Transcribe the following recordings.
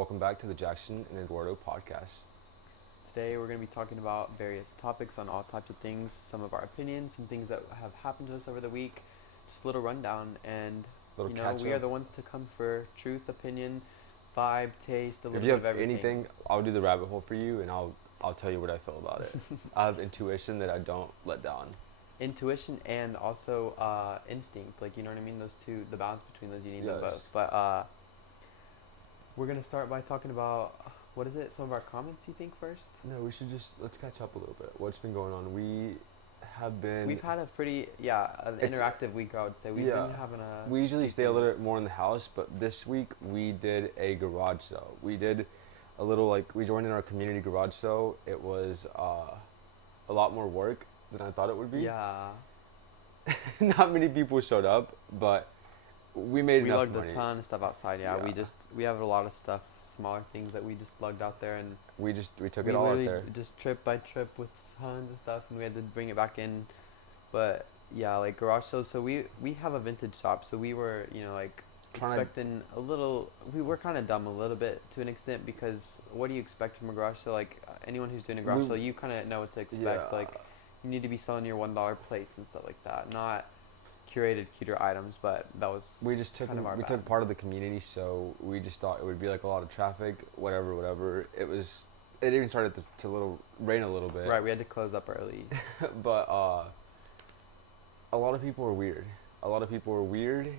Welcome back to the Jackson and Eduardo podcast. Today we're going to be talking about various topics on all types of things, some of our opinions, some things that have happened to us over the week, just a little rundown. And, Little catch we are up. the ones to come for truth, opinion, vibe, taste, a If little you bit have of everything. anything, I'll do the rabbit hole for you, and I'll tell you what I feel about it. I have intuition that I don't let down. Intuition and also instinct, like, you know what I mean? Those two, the balance between those, you need them Yes. both. But we're going to start by talking about, what is it, some of our comments, you think, first? No, we should just let's catch up a little bit. What's been going on? We've had a pretty, an It's- interactive week, I would say. We've yeah. been having a. We usually few stay a little bit things. more in the house, but this week we did a garage sale. We did a little we joined in our community garage sale. It was a lot more work than I thought it would be. Yeah. Not many people showed up, but we made We enough lugged money. a ton of stuff outside. Yeah, Yeah. we have a lot of stuff, smaller things that we just lugged out there, and We took we it all out literally there. just trip by trip with tons of stuff, and we had to bring it back in. But yeah, like garage sales. So we have a vintage shop, so we were Trying to- expecting a little. We were kind of dumb a little bit to an extent, because what do you expect from a garage sale? Like anyone who's doing a garage We- sale, you kind of know what to expect. Yeah. Like you need to be selling your $1 plates and stuff like that, not curated cuter items. But that was We just took kind of our we bad. took part of the community, so we just thought it would be like a lot of traffic, whatever. It even started to rain a little bit. Right, we had to close up early. But a lot of people are weird. A lot of people are weird,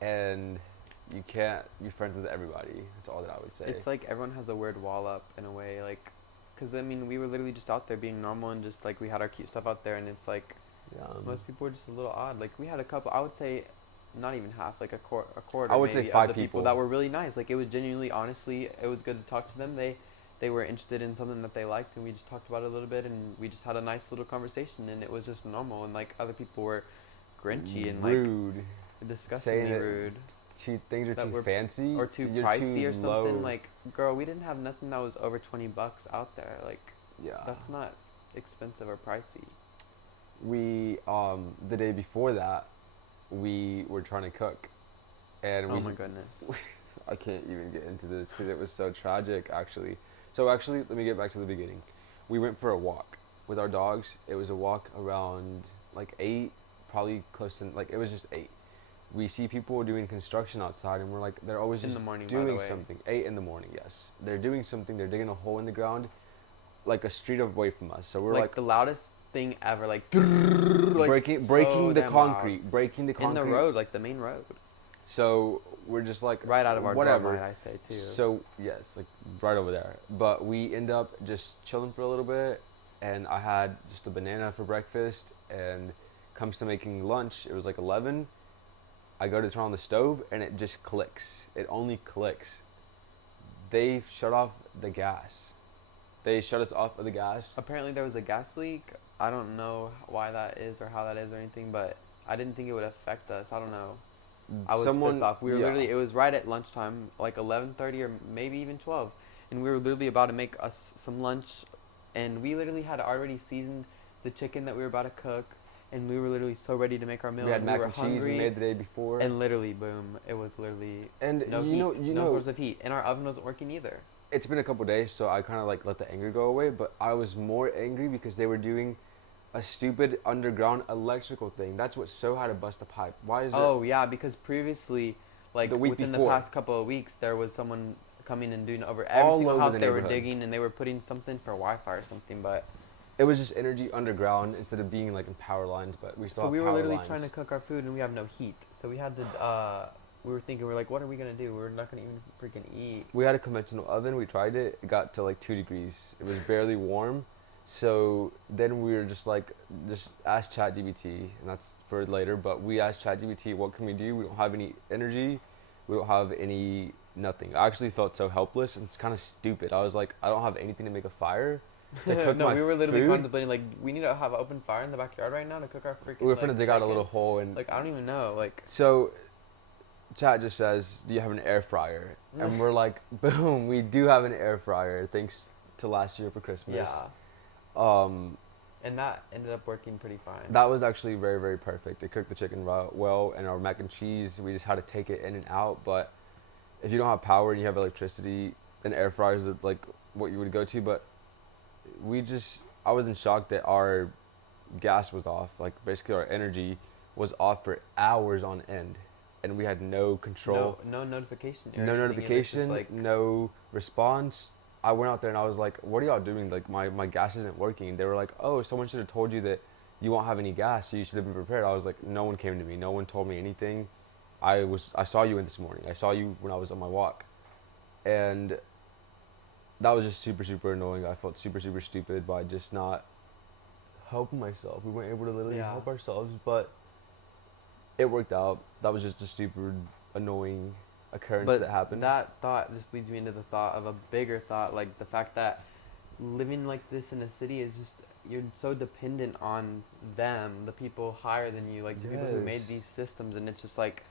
and you can't be friends with everybody. That's all that I would say. It's like everyone has a weird wall up in a way, like, because I mean, we were literally just out there being normal, and just like we had our cute stuff out there, and it's like yeah, most people were just a little odd. Like we had a couple, I would say, not even half, like a quarter. I would say maybe, 5 of the people. that were really nice. Like it was genuinely, honestly, it was good to talk to them. They were interested in something that they liked, and we just talked about it a little bit, and we just had a nice little conversation, and it was just normal. And like other people were grinchy and like rude, disgustingly saying that rude. things are that too were- fancy or too you're pricey too or something. low. Like, girl, we didn't have nothing that was over $20 out there. Like, Yeah. that's not expensive or pricey. We the day before that, we were trying to cook, and Oh we my goodness. I can't even get into this because it was so tragic, actually. So actually, let me get back to the beginning. We went for a walk with our dogs. It was a walk around like 8, probably close to it was just 8. We see people doing construction outside, and we're like, they're always In just the morning, by the doing way. something. 8 in the morning, yes. They're doing something. They're digging a hole in the ground, like a street away from us. So we're Like the loudest thing ever. Like, breaking so the damn concrete, loud. breaking the concrete In the road, like the main road. So we're just like Right out of our whatever. door, might I say, too. So yes, like right over there. But we end up just chilling for a little bit, and I had just a banana for breakfast. And comes to making lunch, it was like 11. I go to turn on the stove, and it just clicks. It only clicks. They shut off the gas. They shut us off of the gas. Apparently there was a gas leak. I don't know why that is or how that is or anything, but I didn't think it would affect us. I don't know. I was pissed off. We were yeah. literally, it was right at lunchtime, like 11:30 or maybe even 12. And we were literally about to make us some lunch. And we literally had already seasoned the chicken that we were about to cook. And we were literally so ready to make our meal. We had and mac were and cheese hungry, we made the day before. and literally, boom, it was literally And no you heat, know, no source of heat. And our oven wasn't working either. it's been a couple days, so I kind of like let the anger go away. But I was more angry because they were doing a stupid underground electrical thing. That's what so had to bust a pipe. Why is it? Oh, yeah, because previously, like The week within before. the past couple of weeks, there was someone coming and doing over All every single over house the they were neighborhood. digging, and they were putting something for Wi-Fi or something. But It was just energy underground instead of being like in power lines. But we still so have we were power literally lines. trying to cook our food, and we have no heat. So we had to. We were thinking, we're like, what are we gonna do? We're not gonna even freaking eat. We had a conventional oven. We tried it. It got to like 2 degrees. It was barely warm. So then we were just like, just ask ChatGPT, and that's for later. But we asked ChatGPT, what can we do? We don't have any energy. We don't have any nothing. I actually felt so helpless, and it's kind of stupid. I was like, I don't have anything to make a fire to cook No, my we were literally food. contemplating, like, we need to have an open fire in the backyard right now to cook our freaking. We were like, finna dig out a chicken. little hole, and Like, I don't even know. Like, so chat just says, do you have an air fryer? And we're like, boom, we do have an air fryer, thanks to last year for Christmas. yeah. And that ended up working pretty fine. That was actually very, very perfect. It cooked the chicken well, and our mac and cheese, we just had to take it in and out, but if you don't have power and you have electricity, an air fryer is like what you would go to. But I was in shock that our gas was off. Like basically our energy was off for hours on end, and we had no control, No notification or no anything. It was just notification, like, no response. I went out there and I was like, "What are y'all doing? Like my gas isn't working." They were like, "Oh, someone should have told you that you won't have any gas, so you should have been prepared." I was like, "No one came to me. No one told me anything. I saw you in this morning. I saw you when I was on my walk." And that was just super super annoying. I felt super super stupid by just not helping myself. We weren't able to literally yeah. help ourselves, but it worked out. That was just a super annoying occurrence But that happened. that thought just leads me into the thought of a bigger thought, like the fact that living like this in a city is just, you're so dependent on them, the people higher than you, like the people who made these Yes. systems, and it's just like,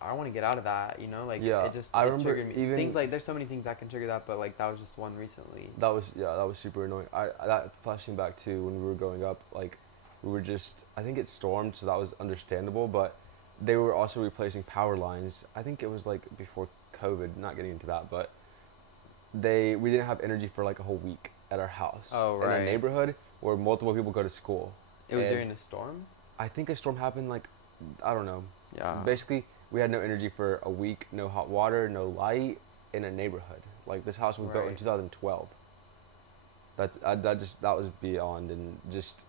I want to get out of that, you know, like Yeah, it just, I it remember triggered me. even Things like, there's so many things that can trigger that, but like that was just one recently. that was super annoying. That flashing back to when we were growing up, like we were just I think it stormed, so that was understandable, but they were also replacing power lines. I think it was like before COVID, not getting into that, but we didn't have energy for like a whole week at our house Oh, in a right. neighborhood where multiple people go to school. It was And during a storm. I think a storm happened like I don't know. Yeah. Basically, we had no energy for a week, no hot water, no light in a neighborhood. Like this house was built in Right. 2012. That was beyond, and just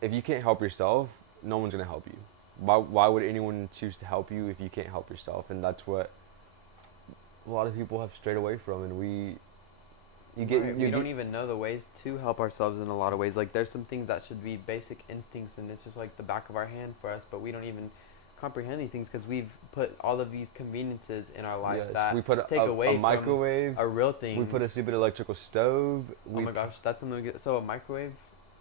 if you can't help yourself, no one's gonna help you. Why would anyone choose to help you if you can't help yourself? And that's what a lot of people have strayed away from. And Right. you We don't get even know the ways to help ourselves in a lot of ways. Like there's some things that should be basic instincts, and it's just like the back of our hand for us, but we don't even comprehend these things because we've put all of these conveniences in our life yes, that we put take away a from microwave. a real thing. We put a stupid electrical stove. Oh my gosh, that's something we get. So a microwave,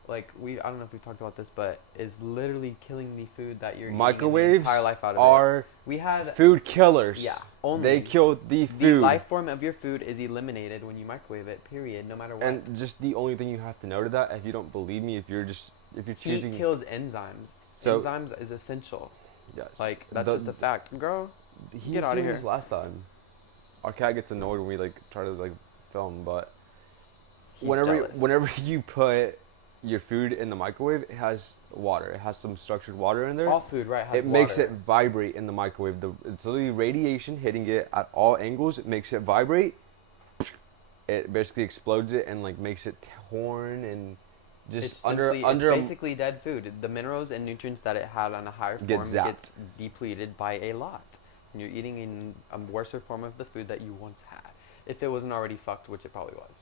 like I don't know if we talked about this, but is literally killing the food that you're eating and the Microwaves entire life out of it. are We had food killers. yeah, They only kill the the food. life form of your food is eliminated when you microwave it. Period. No matter what. And just the only thing you have to know to that, if you don't believe me, if you're choosing, Heat kills enzymes. so Enzymes is essential. yes, Like that's just a fact, girl. he Get was outta doing here. this last time. Our cat gets annoyed when we like try to like film, but He's jealous. whenever you put your food in the microwave, it has water. It has some structured water in there. All food, right, has It water. makes it vibrate in the microwave. It's literally radiation hitting it at all angles. It makes it vibrate. It basically explodes it and like makes it torn and just It's under simply, under it's basically dead food. The minerals and nutrients that it had on a higher Gets form zapped. gets depleted by a lot. And you're eating in a worser form of the food that you once had. If it wasn't already fucked, which it probably was.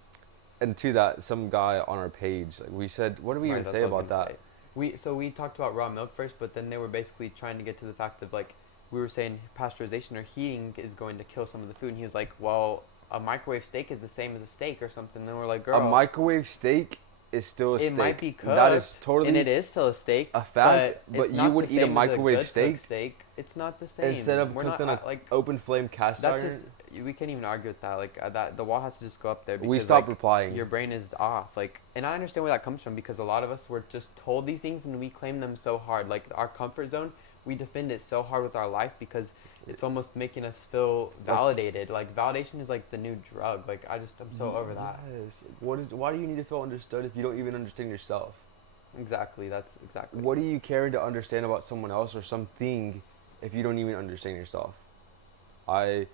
and to that, some guy on our page, like we said, what did we Right, even that's say what I was about gonna that? say. We talked about raw milk first, but then they were basically trying to get to the fact of like, we were saying pasteurization or heating is going to kill some of the food, and he was like, well, a microwave steak is the same as a steak or something. Then we're like, girl, A microwave steak is still a steak. it might be cooked, That is totally and it is still a steak, a fact. but But it's you not would the eat a same as microwave good steak cooked steak. It's not the same. instead of We're cooked not on a like open flame cast that's iron. just, we can't even argue with that. Like that, the wall has to just go up there because We stopped like, replying. your brain is off. Like, and I understand where that comes from because a lot of us were just told these things and we claim them so hard. Like our comfort zone, we defend it so hard with our life because it's almost making us feel validated. Like validation is like the new drug. Like I'm so over that. Yes. Why do you need to feel understood if you don't even understand yourself? Exactly. That's exactly. What are you caring to understand about someone else or something if you don't even understand yourself? I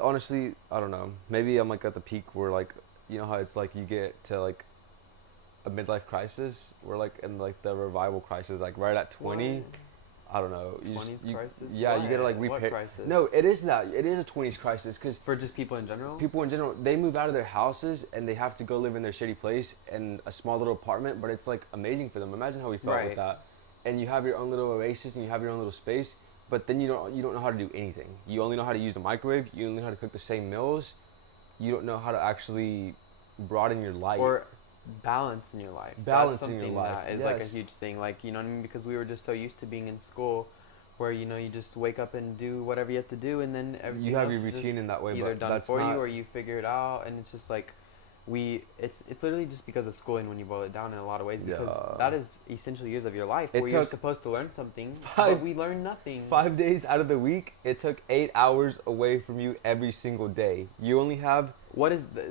honestly, I don't know. Maybe I'm like at the peak where like you know how it's like you get to like a midlife crisis. We're like in like the revival crisis, like right at 20. What? I don't know. 20s crisis? Yeah, you gotta like What repair. crisis? No, it is that. It is a 20s crisis because For just people in general. people in general, they move out of their houses and they have to go live in their shitty place in a small little apartment, but it's like amazing for them. Imagine how we felt Right. with that. And you have your own little oasis and you have your own little space, but then you don't know how to do anything. You only know how to use the microwave, you only know how to cook the same meals. You don't know how to actually broaden your life. Or balance in your life. Balance That's in your something life, that is like a yes. huge thing. Like, you know what I mean? Because we were just so used to being in school where, you know, you just wake up and do whatever you have to do and then everything you have else your is just routine in that way, either but done that's for not, you or you figure it out, and it's just like it's literally just because of schooling when you boil it down in a lot of ways, because Yeah. that is essential years of your life It where you're took supposed to learn something, five- but we learn nothing. 5 days out of the week, it took 8 hours away from you every single day. You only have.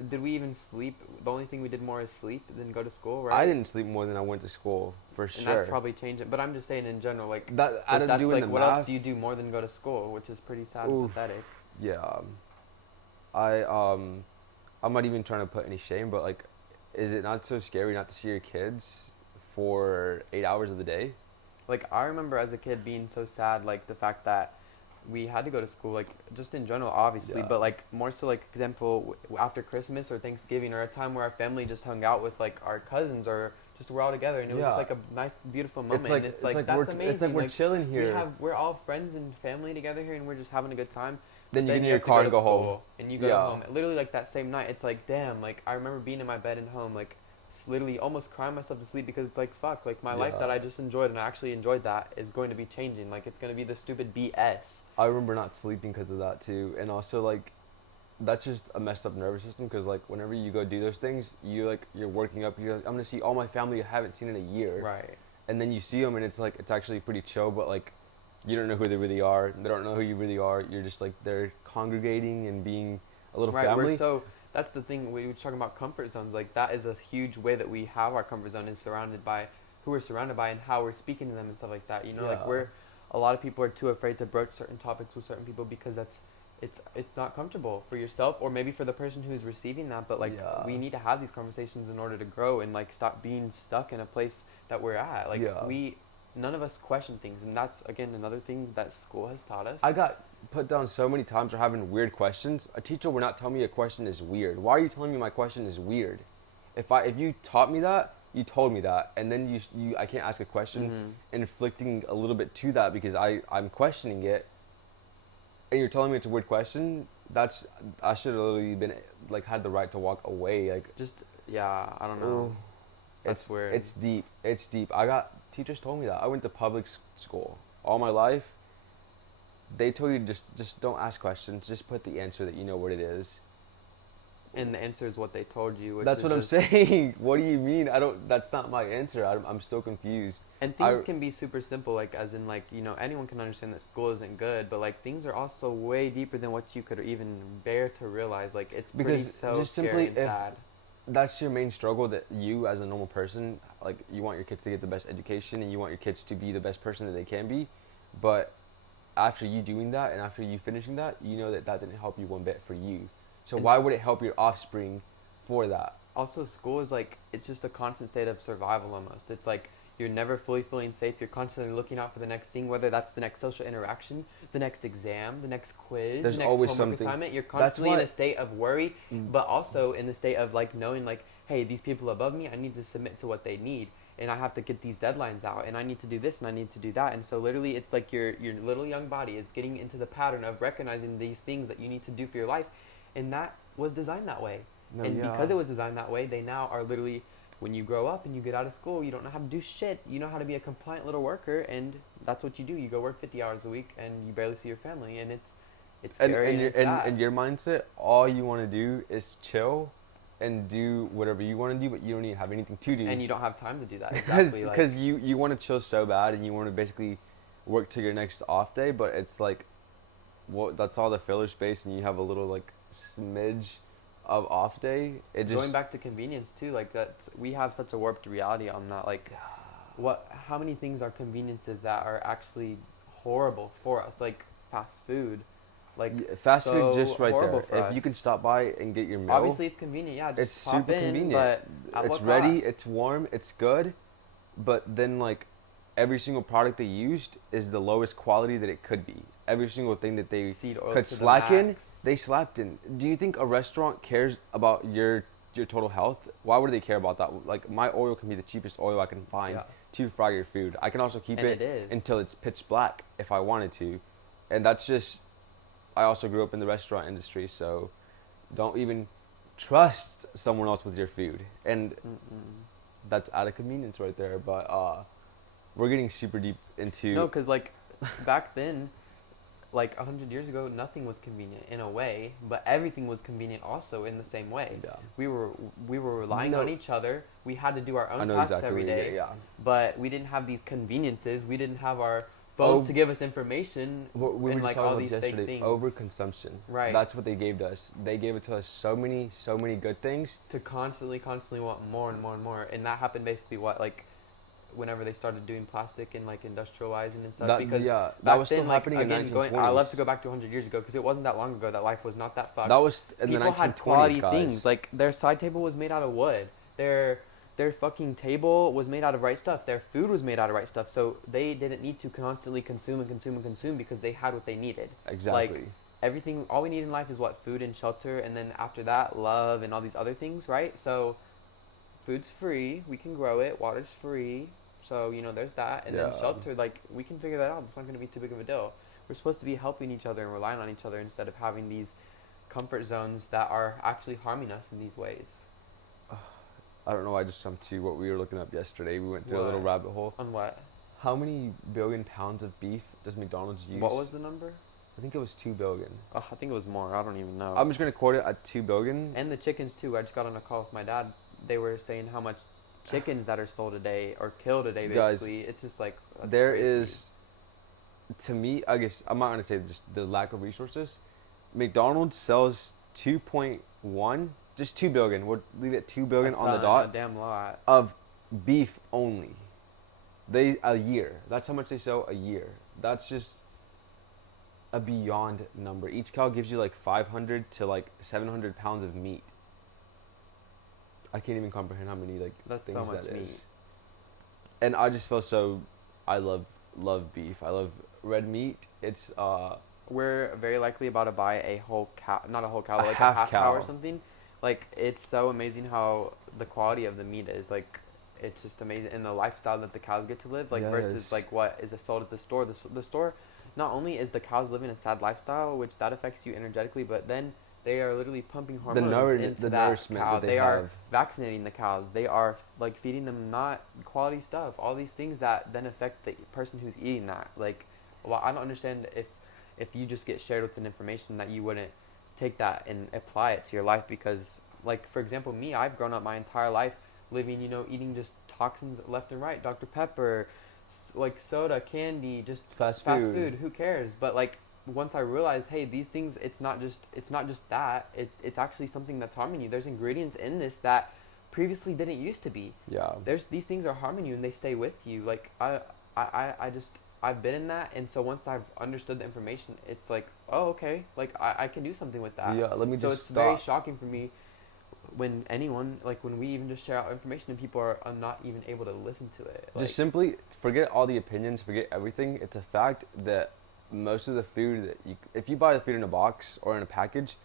Did we even sleep? The only thing we did more is sleep than go to school, right? I didn't sleep more than I went to school, for And sure. that probably changed it. But I'm just saying in general, like, That out of that's doing like, the what math. else do you do more than go to school? Which is pretty sad and Oof. pathetic. Yeah. I I'm not even trying to put any shame, but like, is it not so scary not to see your kids for 8 hours of the day? Like, I remember as a kid being so sad, like the fact that we had to go to school, like just in general, obviously, Yeah. but like more so, like example, after Christmas or Thanksgiving, or a time where our family just hung out with like our cousins, or just we're all together, and it was Yeah. just like a nice, beautiful moment. It's like and it's like we're that's amazing. it's like we're like chilling here. we're all friends and family together here, and we're just having a good time. Then But you get in you your have to car go and to go home. school, and you go Yeah. home. Literally, like that same night, it's like, damn. Like I remember being in my bed and home, like literally almost crying myself to sleep, because it's like, fuck, like my life that Yeah. I just enjoyed and I actually enjoyed that is going to be changing. Like it's going to be the stupid BS. I remember not sleeping because of that too, and also like, that's just a messed up nervous system. Because like, whenever you go do those things, you're working up. You're like, I'm gonna see all my family I haven't seen in a year. Right. And then you see them, and it's like, it's actually pretty chill, but like, you don't know who they really are. They don't know who you really are. You're just like, they're congregating and being a little Right. family. We're so that's the thing we were talking about comfort zones. Like that is a huge way that we have our comfort zone, is surrounded by who we're surrounded by and how we're speaking to them and stuff like that. You know, like Yeah. a lot of people are too afraid to broach certain topics with certain people because it's not comfortable for yourself, or maybe for the person who's receiving that. But like Yeah. we need to have these conversations in order to grow and like stop being stuck in a place that we're at. Like Yeah. none of us question things, and that's again another thing that school has taught us. I got put down so many times for having weird questions. A teacher would not tell me a question is weird. Why are you telling me my question is weird? If you taught me that, you told me that, and then I can't ask a question inflicting a little bit to that because I'm questioning it, and you're telling me it's a weird question. I should have literally been like, had the right to walk away. Like, Just yeah, I don't know. oh, That's weird. It's deep. It's deep. I got teachers told me that. I went to public school all my life. They told you just don't ask questions. Just put the answer that you know what it is. And the answer is what they told you. Which That's is what I'm just- saying. What do you mean? I don't. That's not my answer. I'm still confused. And things can be super simple, like as in like, you know, anyone can understand that school isn't good, but like things are also way deeper than what you could even bear to realize. Like it's pretty Because so just scary simply and if sad. That's your main struggle, that you as a normal person, like, you want your kids to get the best education and you want your kids to be the best person that they can be, but after you doing that and after you finishing that, you know that didn't help you one bit for you. So And why would it help your offspring for that? Also, school is like, it's just a constant state of survival almost. It's like you're never fully feeling safe. You're constantly looking out for the next thing, whether that's the next social interaction, the next exam, the next quiz, There's the next always homework something. assignment. You're That's constantly in why- a state of worry, but also in the state of like knowing like, hey, these people above me, I need to submit to what they need, and I have to get these deadlines out, and I need to do this and I need to do that. And so literally, it's like your little young body is getting into the pattern of recognizing these things that you need to do for your life, and that was designed that way. No, And yeah. because it was designed that way, they now are literally, when you grow up and you get out of school, you don't know how to do shit. You know how to be a compliant little worker, and that's what you do. You go work 50 hours a week, and you barely see your family, and it's scary and, it's sad. And your mindset, all you want to do is chill and do whatever you want to do, but you don't even have anything to do. And you don't have time to do that. Exactly. Because you want to chill so bad and you want to basically work to your next off day, but it's like, well, that's all the filler space, and you have a little like smidge of off day. It just Going back to convenience too, like we have such a warped reality on that. Like, how many things are conveniences that are actually horrible for us? Like fast food, like fast so food just right horrible there. for If you can us. stop by and get your meal, Obviously, it's convenient. Yeah, just it's pop super in, convenient. but at It's what ready, cost? it's warm, it's good, but then like, every single product they used is the lowest quality that it could be. Every single thing that they Seed oil could to the slack in, max. they slapped in. Do you think a restaurant cares about your total health? Why would they care about that? Like, my oil can be the cheapest oil I can find Yeah. to fry your food. I can also keep And it it is. until it's pitch black if I wanted to. And that's just, I also grew up in the restaurant industry, so don't even trust someone else with your food. And that's out of convenience right there. But we're getting super deep into No, because like back then, like 100 years ago, nothing was convenient in a way, but everything was convenient also in the same way. Yeah. We were we were relying No, on each other. We had to do our I own know tasks exactly every what you get. day, Yeah. but we didn't have these conveniences. We didn't have our phones Oh, to give us information we were and just like talking all about this these fake yesterday. things. Overconsumption. Right. That's what they gave to us. They gave it to us so many good things. To constantly want more and more and more, and that happened basically what like whenever they started doing plastic and like industrializing and stuff, That because yeah, that back was then still like happening in again going 1920s. I love to go back to 100 years ago because it wasn't that long ago that life was not that That fucked. was in the People had 1920s, quality guys. things, like their side table was made out of wood, their fucking table was made out of right stuff, their food was made out of right stuff, so they didn't need to constantly consume and consume and consume because they had what they needed. Exactly. Like everything, all we need in life is what? Food and shelter, and then after that love and all these other things, right? So food's free, we can grow it, water's free, so there's that, and then Yeah. shelter, like we can figure that out. It's not going to be too big of a deal. We're supposed to be helping each other and relying on each other instead of having these comfort zones that are actually harming us in these ways. I don't know. I just jumped to what we were looking up yesterday. We went through a little What? rabbit hole. On what? How many billion pounds of beef does McDonald's use? What was the number? I think it was 2 billion. Oh, I think it was more. I don't even know. I'm just gonna quote it at 2 billion. And the chickens too. I just got on a call with my dad. They were saying how much chickens that are sold a day or killed a day. Guys, Basically, it's just like There crazy. is, to me, I guess I'm not gonna say just the lack of resources. McDonald's sells 2.1, just 2 billion. We'll leave it 2 billion A on the ton, dot a damn lot. of beef only. A year. That's how much they sell a year. That's just a beyond number. Each cow gives you like 500 to like 700 pounds of meat. I can't even comprehend how many like That's things so much that is. meat. And I just feel so. I love beef. I love red meat. It's We're very likely about to buy a whole cow, not a whole cow, A like half a half cow or cow. something. Like it's so amazing how the quality of the meat is. Like it's just amazing, and the lifestyle that the cows get to live. Like versus Yes. like what is sold at the store. The store, not only is the cows living a sad lifestyle, which that affects you energetically, but then they are literally pumping hormones into the that nourishment cow. that they They are have. vaccinating the cows. They are like feeding them not quality stuff. All these things that then affect the person who's eating that. Like, well, I don't understand if you just get shared with an information that you wouldn't take that and apply it to your life, because like for example me, I've grown up my entire life living, eating just toxins left and right, Dr. Pepper, like soda, candy, just Fast fast food. food, who cares? But like once I realized, hey, these things, it's not just that, it's actually something that's harming you. There's ingredients in this that previously didn't used to be. Yeah. There's these things are harming you and they stay with you. Like I just I've been in that, and so once I've understood the information, it's like, oh, okay, like I can do something with that. Yeah. Let me So just it's very stop. shocking for me when anyone, like when we even just share out information and people are not even able to listen to it. Like, Just simply forget all the opinions, forget everything. It's a fact that most of the food that if you buy the food in a box or in a package,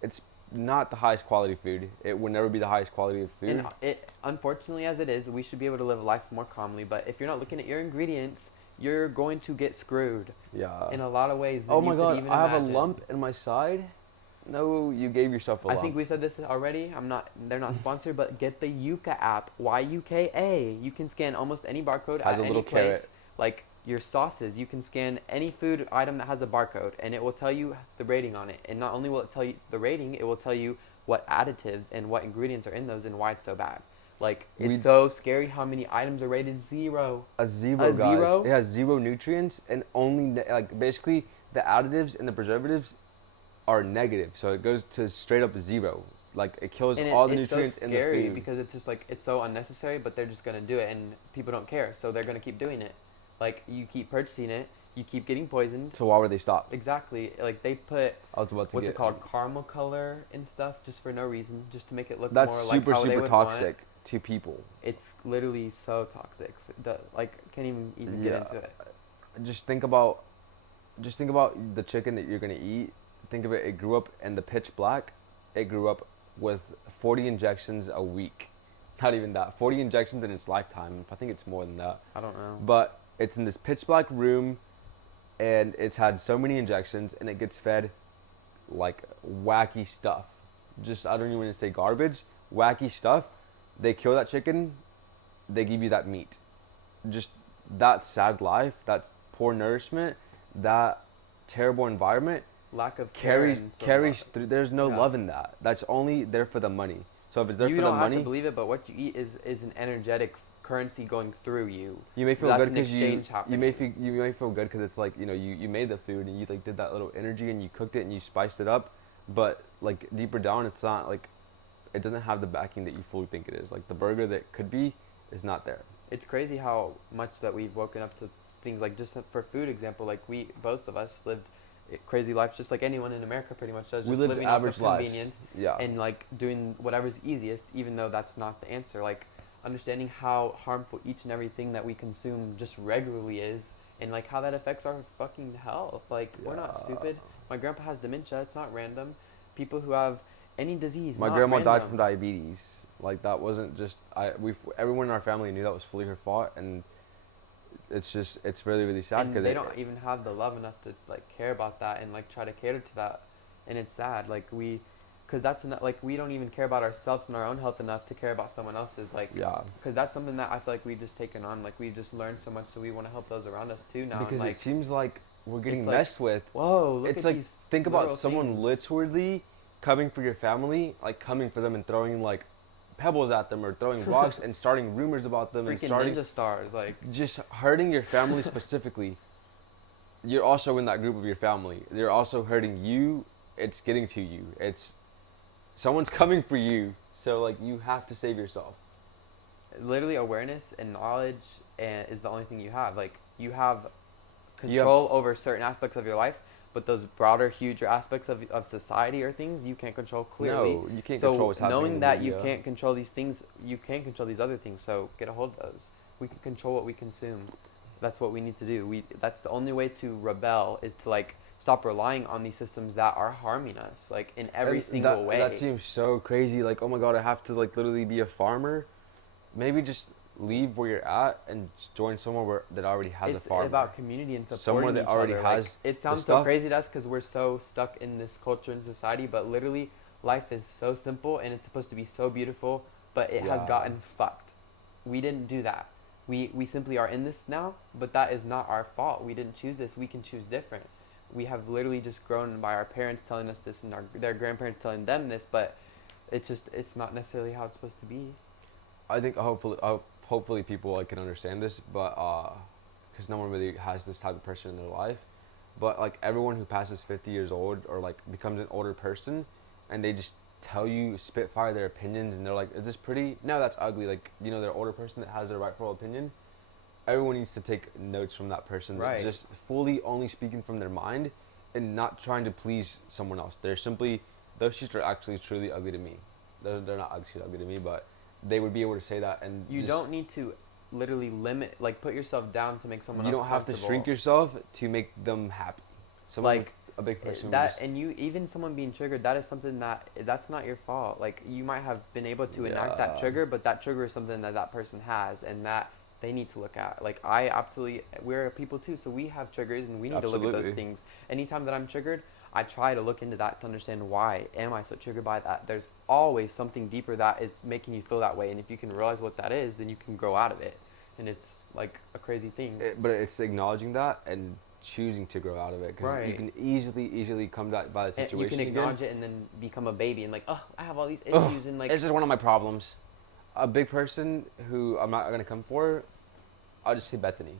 it's not the highest quality food. It will never be the highest quality of food. and it, unfortunately as it is, we should be able to live life more calmly. But if you're not looking at your ingredients, you're going to get screwed Yeah. in a lot of ways. Than Oh you my could god, even I have imagine. a lump in my side. No, you gave yourself a I lump. think we said this already. They're not sponsored, but get the Yuka app, YUKA. You can scan almost any barcode Has at a any little place. carrot. Like your sauces, you can scan any food item that has a barcode, and it will tell you the rating on it. And not only will it tell you the rating, it will tell you what additives and what ingredients are in those and why it's so bad. Like it's so scary how many items are rated 0. A zero, A guys. 0? It has 0 nutrients and only like basically the additives and the preservatives are negative, so it goes to straight up 0. Like it kills And all the it's nutrients so in the scary food. because it's just like it's so unnecessary, but they're just gonna do it, and people don't care, so they're gonna keep doing it. Like you keep purchasing it, you keep getting poisoned. So why would they stop? Exactly. Like they put I was about to what's get it called, caramel color and stuff, just for no reason, just to make it look That's more super like how they super would toxic want. to people. It's literally so toxic. Like can't even get into it. Just think about the chicken that you're gonna eat. Think of it. It grew up in the pitch black. It grew up with 40 injections a week. Not even that. 40 injections in its lifetime. I think it's more than that. I don't know. But it's in this pitch black room, and it's had so many injections, and it gets fed like wacky stuff. Just I don't even want to say garbage. Wacky stuff. They kill that chicken. They give you that meat. Just that sad life. That's poor nourishment. That terrible environment Lack of care carries and carries through. There's no yeah. love in that. That's only there for the money. So if it's there You for the don't have to money, believe it, but what you eat is an energetic currency going through you. you may feel That's good an because exchange happening. you may feel good because it's like, you made the food and you like did that little energy and you cooked it and you spiced it up, but like deeper down it's not like, it doesn't have the backing that you fully think it is. Like the burger that could be is not there. It's crazy how much that we've woken up to things like, just for food example, like we both of us lived crazy lives just like anyone in America pretty much does, We just lived living off of average lives. convenience Yeah. and like doing whatever's easiest, even though that's not the answer. Like understanding how harmful each and everything that we consume just regularly is, and like how that affects our fucking health. Like we're not Yeah. stupid. My grandpa has dementia, it's not random. People who have any disease, My not grandma died from random. diabetes. Like that wasn't just we everyone in our family knew that was fully her fault, and it's really really sad And because they don't even have the love enough to like care about that and like try to cater to that, and it's sad. Like because that's not like, we don't even care about ourselves and our own health enough to care about someone else's. Like yeah, because that's something that I feel like we've just taken on. Like we've just learned so much, so we want to help those around us too now. because And like it seems like we're getting it's like, messed with. whoa, look It's at like, these think literal about someone things. literally coming for your family, like coming for them and throwing like pebbles at them or throwing rocks and starting rumors about them and Freaking starting ninja stars, like just hurting your family specifically. You're also in that group of your family. They're also hurting you. It's getting to you. It's someone's coming for you. So like you have to save yourself. literally awareness and knowledge and is the only thing you have. Like you have You have control over certain aspects of your life, but those broader, huger aspects of society or things you can't control clearly. no, you can't So control what's happening in knowing the that you media. can't control these things, you can control these other things. So get a hold of those. We can control what we consume. That's what we need to do. That's the only way to rebel, is to like stop relying on these systems that are harming us, like in every And single way. that seems so crazy. Like, oh my god, I have to like literally be a farmer. Maybe just leave where you're at and just join somewhere that already has a It's farmer. about community and Somewhere supporting that each already other. has Like it the sounds so stuff. crazy to us because we're so stuck in this culture and society, but literally life is so simple and it's supposed to be so beautiful, but it has Yeah. gotten fucked. We didn't do that. We simply are in this now, but that is not our fault. We didn't choose this. We can choose different. We have literally just grown by our parents telling us this and their grandparents telling them this, but it's not necessarily how it's supposed to be. I think hopefully people like can understand this, but because no one really has this type of person in their life. But like everyone who passes 50 years old or like becomes an older person, and they just tell you spitfire their opinions, and they're like, "Is this pretty? No, that's ugly." Like they're an older person that has their rightful opinion. Everyone needs to take notes from that person that Right. just fully only speaking from their mind and not trying to please someone else. They're simply, those shits are actually truly ugly to me. They're not actually ugly to me, but they would be able to say that and You just, don't need to literally limit, like put yourself down to make someone you else don't have to comfortable. shrink yourself to make them happy. Someone Like a big person would that, just, and you, even someone being triggered, that is something that's not your fault. Like you might have been able to enact that yeah, trigger, but that trigger is something that that person has, and that they need to look at. Like I absolutely, we're people too, so we have triggers and we need to look at those absolutely. things. Anytime that I'm triggered, I try to look into that to understand why am I so triggered by that. There's always something deeper that is making you feel that way, and if you can realize what that is, then you can grow out of it. And it's like a crazy thing. But it's acknowledging that and choosing to grow out of it, because you Right. can easily come back by the And you can situation acknowledge again. it and then become a baby and like, oh, I have all these Ugh, issues and like, it's just one of my problems. A big person who I'm not gonna come for, I'll just say Bethany.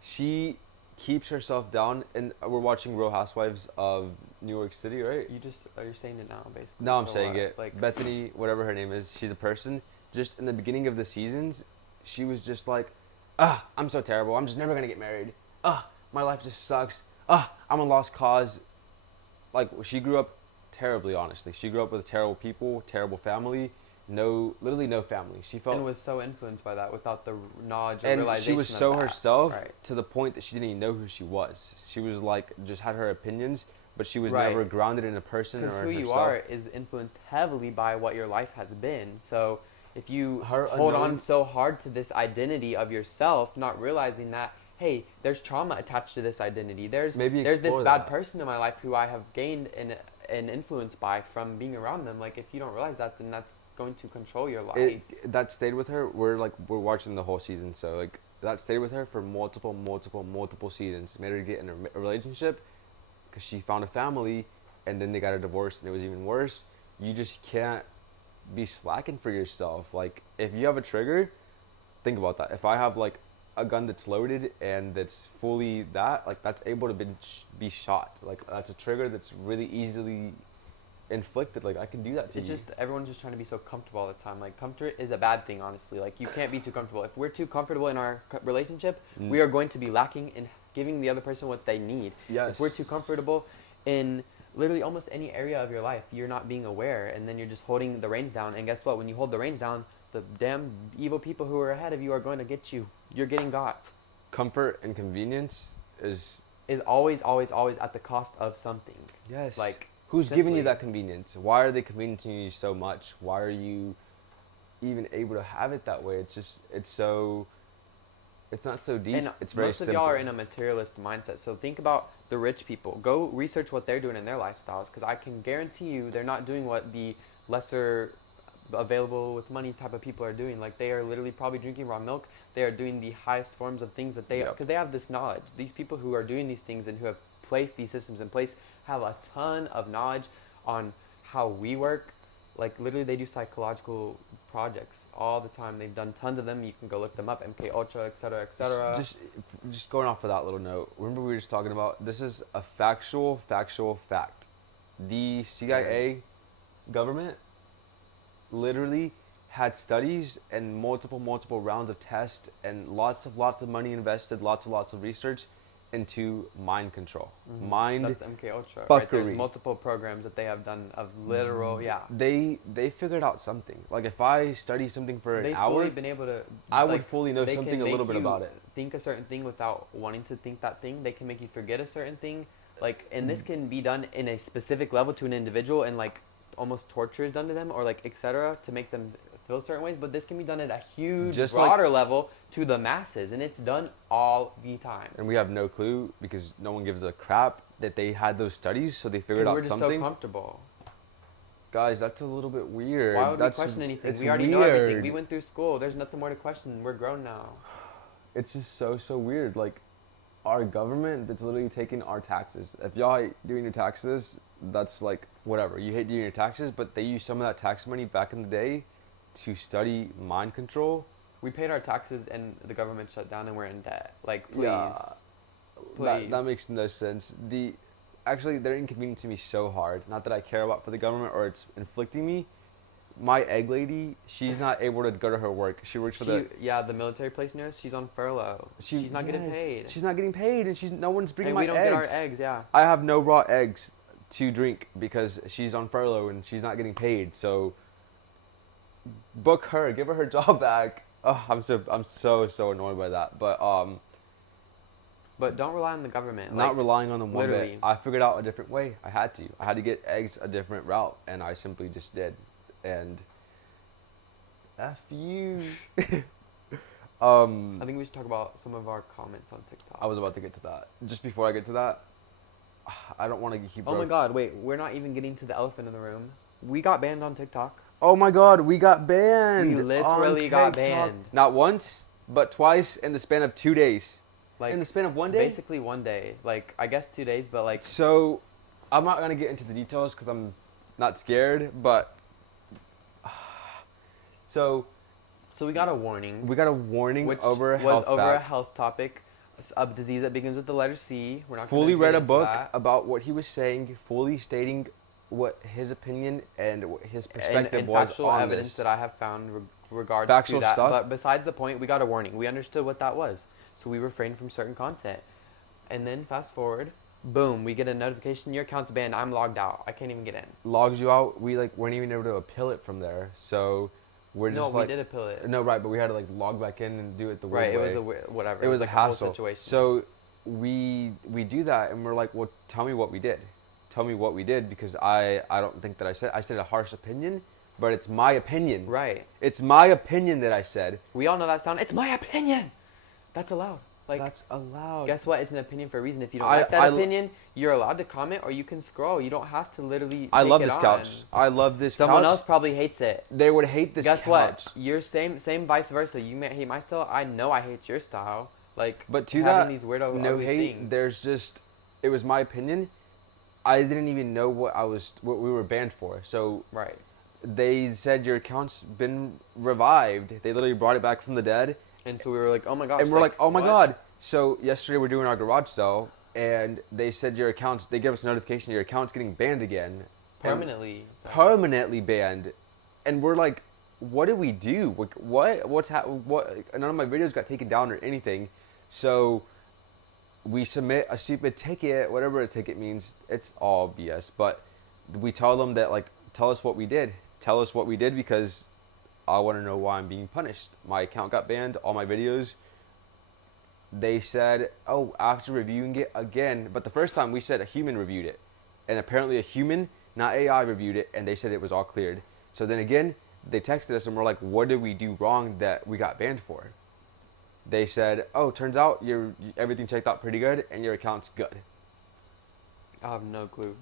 She keeps herself down, and we're watching Real Housewives of New York City, right? you're saying it now basically. Now I'm So saying what? it. Like, Bethany, whatever her name is, she's a person. Just in the beginning of the seasons, she was just like, I'm so terrible. I'm just never gonna get married. My life just sucks. I'm a lost cause. Like, she grew up terribly, honestly. She grew up with terrible people, terrible family, literally no family. She felt, and was so influenced by that without the knowledge or and realization she was of so that. herself Right. to the point that she didn't even know who she was. She was like, just had her opinions, but she was Right. never grounded in a person Because or who in you herself. are is influenced heavily by what your life has been. So if you Her hold on unknowing, so hard to this identity of yourself, not realizing that, hey, there's trauma attached to this identity. maybe There's this explore bad that. person in my life who I have gained an influence by from being around them. Like if you don't realize that, then that's going to control your life. That stayed with her. We're watching the whole season, so like that stayed with her for multiple seasons. Made her get in a relationship because she found a family, and then they got a divorce, and it was even worse. You just can't be slacking for yourself. Like, if you have a trigger, think about that. If I have like a gun that's loaded and that's fully that, like, that's able to be shot. Like, that's a trigger that's really easily inflicted. Like, I can do that to It's you. just everyone's just trying to be so comfortable all the time. Like, comfort is a bad thing, honestly. Like, you can't be too comfortable. If we're too comfortable in our relationship, we are going to be lacking in giving the other person what they need. Yes. If we're too comfortable in literally almost any area of your life, you're not being aware, and then you're just holding the reins down. And guess what? When you hold the reins down, the damn evil people who are ahead of you are going to get you. You're getting got. Comfort and convenience is Always, always, always at the cost of something. yes. Like, who's giving you simply. that convenience? Why are they conveniencing you so much? Why are you even able to have it that way? It's just it's not so deep. And It's very most of simple. y'all are in a materialist mindset. So think about the rich people. Go research what they're doing in their lifestyles, because I can guarantee you they're not doing what the lesser available with money type of people are doing. Like, they are literally probably drinking raw milk. They are doing the highest forms of things that they, Yep. because they have this knowledge. These people who are doing these things and who have placed these systems in place have a ton of knowledge on how we work. Like, literally, they do psychological projects all the time. They've done tons of them. You can go look them up, MK Ultra, etc., etc. Just going off of that little note. Remember we were just talking about this is a factual fact. The CIA government literally had studies and multiple rounds of tests and lots of money invested, lots of research into mind control. Mind That's MK Ultra. fuckery. Right, there's multiple programs that they have done of literal, yeah. They figured out something. Like, if I study something for an They've hour, fully been able to. I would like, fully know they something can a little make bit you about it. Think a certain thing without wanting to think that thing. They can make you forget a certain thing. Like, and this can be done in a specific level to an individual, and like almost torture is done to them, or like etc. to make them feel certain ways. But this can be done at a huge, Just broader level to the masses, and it's done all the time. And we have no clue because no one gives a crap that they had those studies, so they figured Because out we're just something. so comfortable. Guys, that's a little bit weird. Why would That's, we question anything? it's We already know everything. weird. We went through school. There's nothing more to question. We're grown now. It's just so weird. Like, our government that's literally taking our taxes. If y'all hate doing your taxes, that's like whatever. You hate doing your taxes, but they use some of that tax money back in the day to study mind control. We paid our taxes and the government shut down and we're in debt. Like, please. Yeah, Please. that makes no sense. Actually, they're inconveniencing me so hard. Not that I care about for the government or it's inflicting me. My egg lady, she's not able to go to her work. She works for the military place nurse, she's on furlough. She's not getting yes, paid. She's not getting paid, and no one's bringing And my we don't eggs. get our eggs, yeah. I have no raw eggs to drink because she's on furlough and she's not getting paid. So book her, give her her job back. Oh, I'm so annoyed by that. But don't rely on the government. Not like, relying on them one literally. bit. I figured out a different way. I had to get eggs a different route, and I simply just did. And F you. I think we should talk about some of our comments on TikTok. I was about to get to that. Just before I get to that, I don't want to keep. Oh my god, wait, we're not even getting to the elephant in the room. We got banned on TikTok. Oh my god, we got banned. We literally on got TikTok. banned. Not once, but twice in the span of 2 days. Like, in the span of 1 day? Basically 1 day. Like, I guess 2 days, but like. So, I'm not going to get into the details because I'm not scared, but. So we got a warning. We got a warning Which over a was health over a fact. health topic. A disease that begins with the letter C. We're not Fully gonna read get a into book that. about what he was saying, fully stating what his opinion and what his perspective and was factual on evidence this. that I have found regards Factual to that. stuff? But besides the point, we got a warning. We understood what that was, so we refrained from certain content. And then fast forward, boom, we get a notification: your account's banned. I'm logged out. I can't even get in. Logs you out. We weren't even able to appeal it from there. So we're just No, we did appeal it. No, right, but we had to log back in and do it the weird Right, way. it was whatever. It was a like whole hassle. situation. So we do that, and we're like, well, tell me what we did. Tell me what we did, because I don't think that I said a harsh opinion, but it's my opinion. Right. It's my opinion that I said. We all know that sound. It's my opinion. That's allowed. Like, That's allowed. guess what? It's an opinion for a reason. If you don't I like that I opinion, you're allowed to comment or you can scroll. You don't have to literally I take love it this on. couch. I love this Someone couch. else probably hates it. They would hate this Guess couch. what? You're same vice versa. You may hate my style. I know I hate your style. Like, But to having that, these weirdo no ugly hate. things. There's just, it was my opinion. I didn't even know what we were banned for. So Right. they said your account's been revived. They literally brought it back from the dead, And so we were like, oh my gosh. and we're like, oh my what? god. So yesterday we're doing our garage sale, and they said your account's. They gave us a notification your account's getting banned again. Permanently. So. Permanently banned, and we're like, what did we do? What's what? None of my videos got taken down or anything, so we submit a stupid ticket, whatever a ticket means. It's all BS, but we tell them that, like, tell us what we did. Tell us what we did, because I want to know why I'm being punished. My account got banned, all my videos. They said, oh, after reviewing it again, but the first time we said a human reviewed it, and apparently a human, not AI, reviewed it, and they said it was all cleared. So then again, they texted us and we're like, what did we do wrong that we got banned for? They said, oh, turns out everything checked out pretty good and your account's good. I have no clue.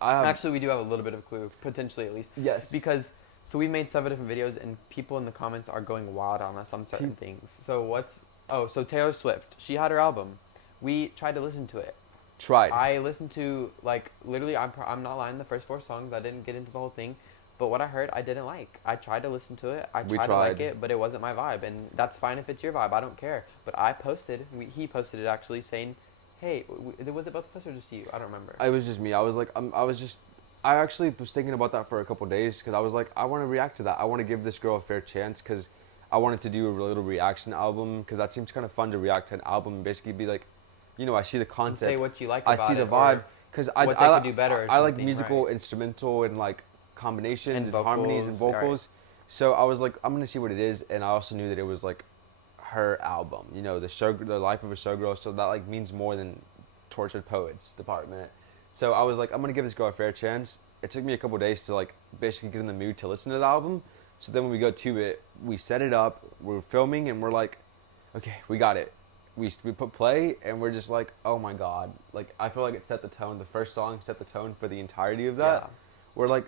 I have, Actually, we do have a little bit of a clue, potentially at least. yes, Because, so we made 7 different videos, and people in the comments are going wild on us on certain things. So Taylor Swift, she had her album. We tried to listen to it. tried. I listened to, like, literally, I'm not lying, the first 4 songs. I didn't get into the whole thing. But what I heard, I didn't like. I tried to listen to it. I tried to like it, but it wasn't my vibe. And that's fine if it's your vibe. I don't care. But I posted, he posted it actually, saying, hey, was it both of us or just you? I don't remember. It was just me. I was like, I actually was thinking about that for a couple days, because I was like, I want to react to that. I want to give this girl a fair chance, because I wanted to do a little reaction album, because that seems kind of fun to react to an album and basically be like, you know, I see the concept. And say what you like I about see the it, vibe, because I could do better. I like musical, instrumental, and like combinations and harmonies and vocals. Right. So I was like, I'm gonna see what it is, and I also knew that it was like her album. You know, the life of a showgirl. So that like means more than tortured poets department. So I was like, I'm gonna give this girl a fair chance. It took me a couple days to like basically get in the mood to listen to the album. So then when we go to it, we set it up, we're filming, and we're like, okay, we got it. We put play, and we're just like, oh my god. Like, I feel like it set the tone. The first song set the tone for the entirety of that. Yeah. We're like,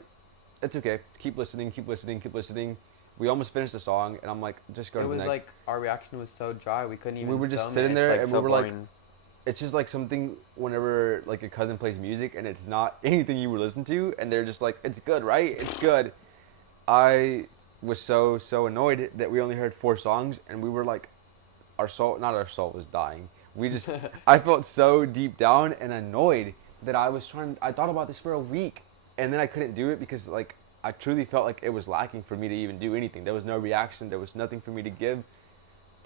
it's okay. Keep listening, keep listening, keep listening. We almost finished the song, and I'm like, just go to the next. It was like, our reaction was so dry, we couldn't even We were just film sitting it. there, It's, like, and so we were like, boring. it's just like something whenever like your cousin plays music and it's not anything you would listen to, and they're just like, it's good, right? It's good. I was so annoyed that we only heard 4 songs, and we were like, our soul was dying. We just, I felt so deep down and annoyed that I thought about this for a week, and then I couldn't do it because like I truly felt like it was lacking for me to even do anything. There was no reaction. There was nothing for me to give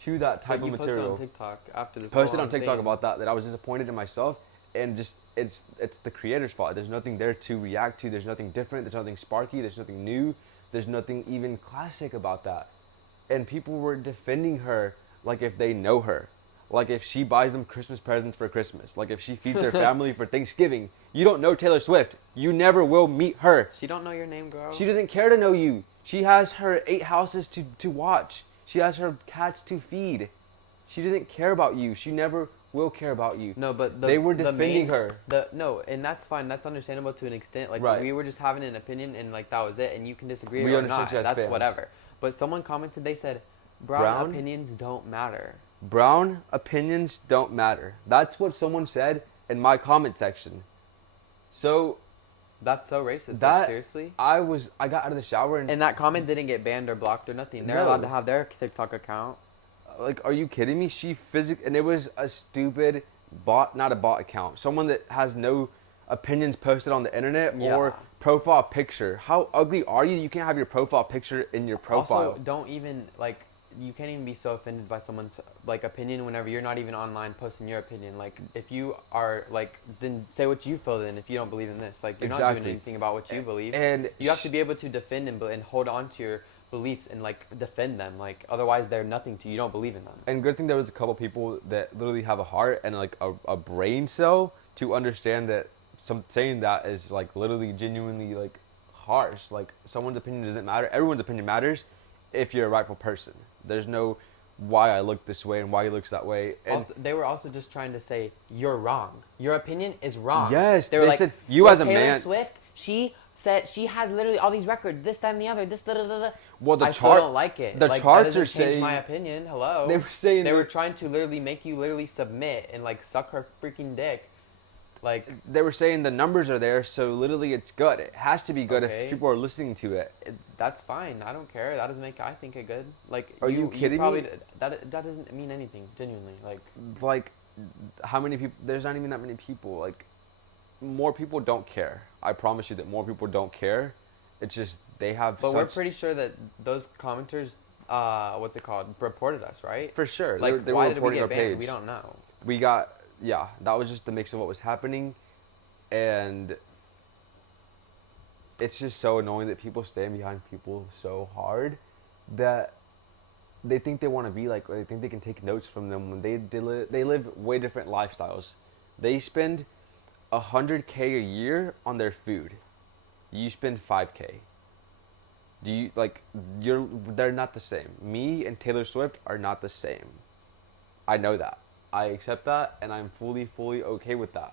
to that type of material. Posted on TikTok after this. Posted on TikTok about that I was disappointed in myself, and just it's the creator's fault. There's nothing there to react to. There's nothing different. There's nothing sparky. There's nothing new. There's nothing even classic about that. And people were defending her like if they know her. Like if she buys them Christmas presents for Christmas. Like if she feeds their family for Thanksgiving. You don't know Taylor Swift. You never will meet her. She don't know your name, girl. She doesn't care to know you. She has her 8 houses to watch. She has her cats to feed. She doesn't care about you. She never will care about you. No, but they were defending her. No, and that's fine. That's understandable to an extent. Like, right. We were just having an opinion, and like that was it. And you can disagree we or not. That's fans. whatever. But someone commented. They said, "Brown opinions don't matter." Brown opinions don't matter. That's what someone said in my comment section. So that's so racist. That, like, seriously? I got out of the shower and that comment didn't get banned or blocked or nothing. They're allowed to have their TikTok account. Like, are you kidding me? And it was a stupid bot, not a bot account. Someone that has no opinions posted on the internet or profile picture. How ugly are you? You can't have your profile picture in your profile. Also, don't even like. You can't even be so offended by someone's like opinion whenever you're not even online posting your opinion. Like, if you are like, then say what you feel. Then if you don't believe in this, like, you're not doing anything about what you believe. And you have to be able to defend and hold on to your beliefs and like defend them. Like, otherwise they're nothing to you. You don't believe in them. And good thing there was a couple people that literally have a heart and like a brain cell to understand that saying that is like literally genuinely like harsh. Like, someone's opinion doesn't matter. Everyone's opinion matters if you're a rightful person. There's no why I look this way and why he looks that way. And Also, they were also just trying to say you're wrong. Your opinion is wrong. yes, They were they like, said you well, as a Taylor man. Swift, she said she has literally all these records, this, that, and the other, this, da, da, da, da. Well, the I still chart, don't like it. the Like, that charts doesn't are change saying my opinion. Hello. they were saying They were that- trying to literally make you literally submit and like suck her freaking dick. Like, they were saying the numbers are there, so literally it's good. It has to be good Okay. if people are listening to it. that's fine. I don't care. That doesn't make I think it good. Like, Are you kidding probably, me? That doesn't mean anything. Genuinely, like. Like, how many people? There's not even that many people. Like, more people don't care. I promise you that more people don't care. It's just they have. But we're pretty sure that those commenters, what's it called, reported us, right? for sure. Like, they why were did we reporting get our banned? page. We don't know. We got that was just the mix of what was happening, and it's just so annoying that people stand behind people so hard that they think they want to be like, or they think they can take notes from them when they live way different lifestyles. They spend 100K a year on their food. You spend 5K. Do you like they're not the same. Me and Taylor Swift are not the same. I know that. I accept that, and I'm fully okay with that.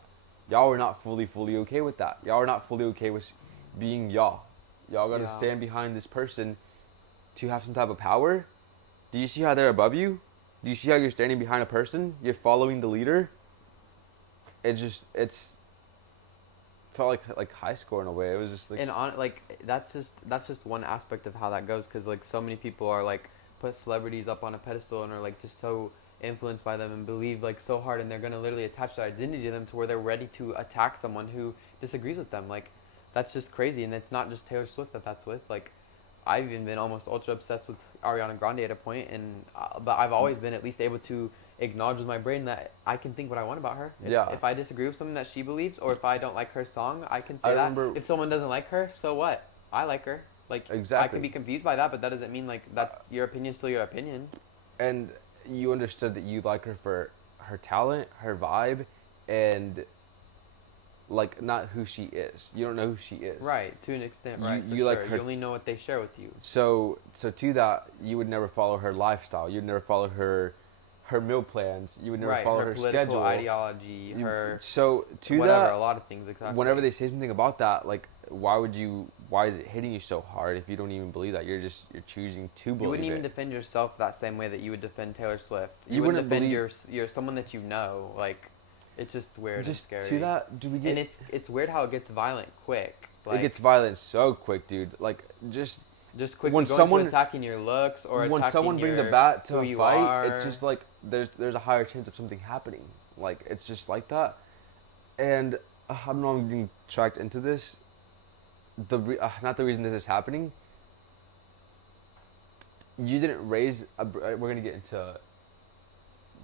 Y'all are not fully okay with that. Y'all are not fully okay with being y'all. Y'all gotta Yeah. stand behind this person to have some type of power. Do you see how they're above you? Do you see how you're standing behind a person? You're following the leader. It's felt like high school in a way. It was just like And like that's just one aspect of how that goes, because like so many people are like put celebrities up on a pedestal and are like just so influenced by them and believe like so hard, and they're gonna literally attach their identity to them to where they're ready to attack someone who disagrees with them. Like, that's just crazy. And it's not just Taylor Swift that's with. Like, I've even been almost ultra obsessed with Ariana Grande at a point, and but I've always been at least able to acknowledge with my brain that I can think what I want about her. If I disagree with something that she believes, or if I don't like her song, I can say that. If someone doesn't like her, so what? I like her. Like, exactly. I can be confused by that, but that doesn't mean like that's your opinion still your opinion. And you understood that you like her for her talent, her vibe, and like not who she is. You don't know who she is. Right, to an extent, right? You for like sure. her. You only know what they share with you. So to that, you would never follow her lifestyle. You'd never follow her meal plans. You would never follow her political schedule. ideology, her So to whatever, that, a lot of things exactly. whenever they say something about that, like why is it hitting you so hard if you don't even believe that? You're choosing to believe it. You wouldn't even defend yourself that same way that you would defend Taylor Swift. You wouldn't defend believe your someone that you know. Like, it's just weird and scary. To that, do we get? And it's weird how it gets violent quick. Like, it gets violent so quick, dude. Like just quickly when going someone to attacking your looks or when attacking someone brings a bat to who a you fight, are. it's just like there's a higher chance of something happening. Like it's just like that. And I don't know, I'm getting tracked into this. Not the reason this is happening. You didn't raise we're gonna get into.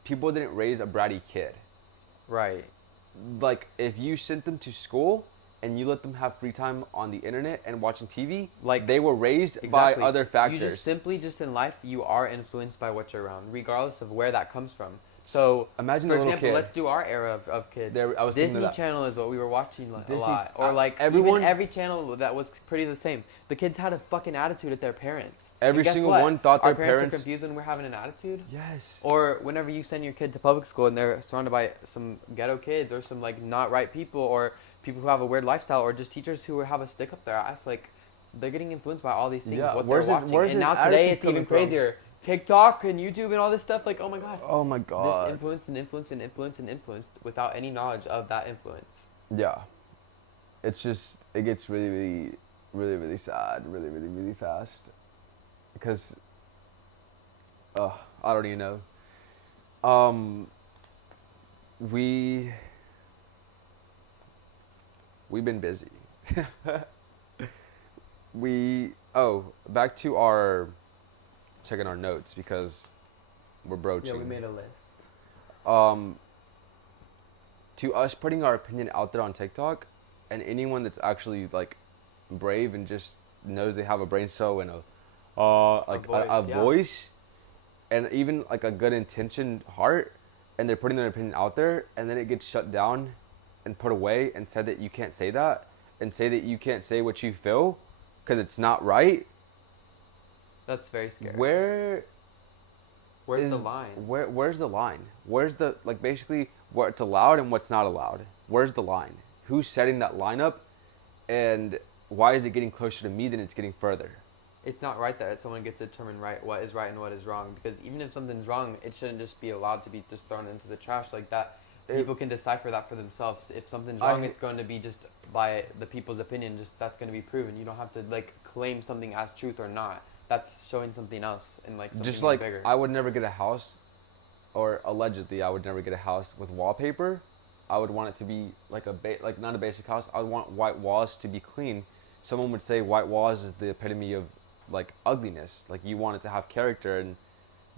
People didn't raise a bratty kid. Right. Like if you sent them to school and you let them have free time on the internet and watching TV, Like, they were raised exactly. by other factors. You just in life, you are influenced by what you're around, regardless of where that comes from. So, imagine for a little example, kid. let's do our era of kids. I was thinking Disney of that. Channel is what we were watching a Disney- lot. Or like everyone- even every channel that was pretty the same. The kids had a fucking attitude at their parents. Every And guess single what? one thought Our their parents parents- are confused when we're having an attitude. Yes. Or whenever you send your kid to public school and they're surrounded by some ghetto kids or some like not right people or people who have a weird lifestyle or just teachers who have a stick up their ass, like they're getting influenced by all these things. Yeah, What where's they're this- watching. where's And this now today attitude it's even coming from? crazier. TikTok and YouTube and all this stuff. Like, oh my god. Oh my god. This influenced without any knowledge of that influence. Yeah. It's just it gets really sad, really fast. Because I don't even know. We've been busy. Back to our checking our notes because we're broaching. Yeah, we made a list. To us putting our opinion out there on TikTok, and anyone that's actually like brave and just knows they have a brain cell and a voice, and even like a good intentioned heart, and they're putting their opinion out there, and then it gets shut down and put away and said that you can't say that and say that you can't say what you feel because it's not right. That's very scary. Where Where's is the line? where's the line? Where's the, like, basically what's allowed and what's not allowed? Where's the line? Who's setting that line up, and why is it getting closer to me than it's getting further? It's not right that someone gets to determine what is right and what is wrong, because even if something's wrong, it shouldn't just be allowed to be just thrown into the trash like that. It, People can decipher that for themselves. If something's wrong, I it's going to be just by the people's opinion. Just that's going to be proven. You don't have to like claim something as truth or not. That's showing something else and like something just like bigger. I would never get a house, or allegedly I would never get a house with wallpaper. I would want it to be like like not a basic house. I would want white walls to be clean. Someone would say white walls is the epitome of like ugliness. Like, you want it to have character, and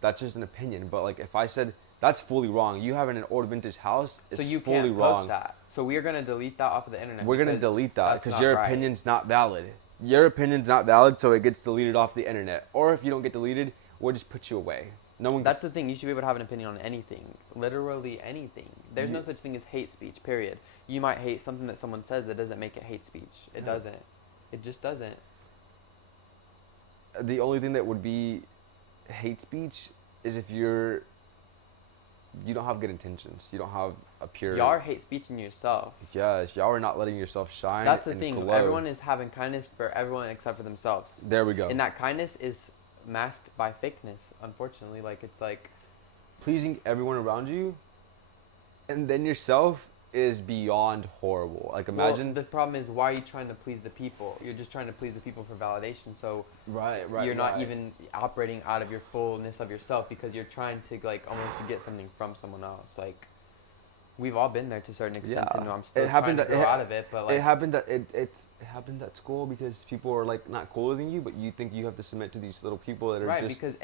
that's just an opinion. But like, if I said that's fully wrong, you having an old vintage house is So you fully can't wrong. post that. So we are going to delete that off of the internet. We're gonna because delete that that's because not your right. opinion's not valid. Your opinion's not valid, so it gets deleted off the internet. Or if you don't get deleted, we'll just put you away. No one. That's the thing. You should be able to have an opinion on anything, literally anything. There's no such thing as hate speech. Period. You might hate something that someone says. That doesn't make it hate speech. It No. doesn't. It just doesn't. The only thing that would be hate speech is if you don't have good intentions. You don't have a pure. Y'all are hate speeching yourself. Yes, y'all are not letting yourself shine. That's the and thing. glow. Everyone is having kindness for everyone except for themselves. There we go. And that kindness is masked by fakeness. Unfortunately, like it's like Pleasing everyone around you, and then yourself is beyond horrible. Like, imagine. Well, the problem is, why are you trying to please the people? You're just trying to please the people for validation. So Right. you're not even operating out of your fullness of yourself because you're trying to like almost to get something from someone else. Like we've all been there to a certain extent, Yeah. and I'm still It happened trying to at- grow it- out of it. But like It happened at it happened at school because people are like not cooler than you, but you think you have to submit to these little people that are right, just. because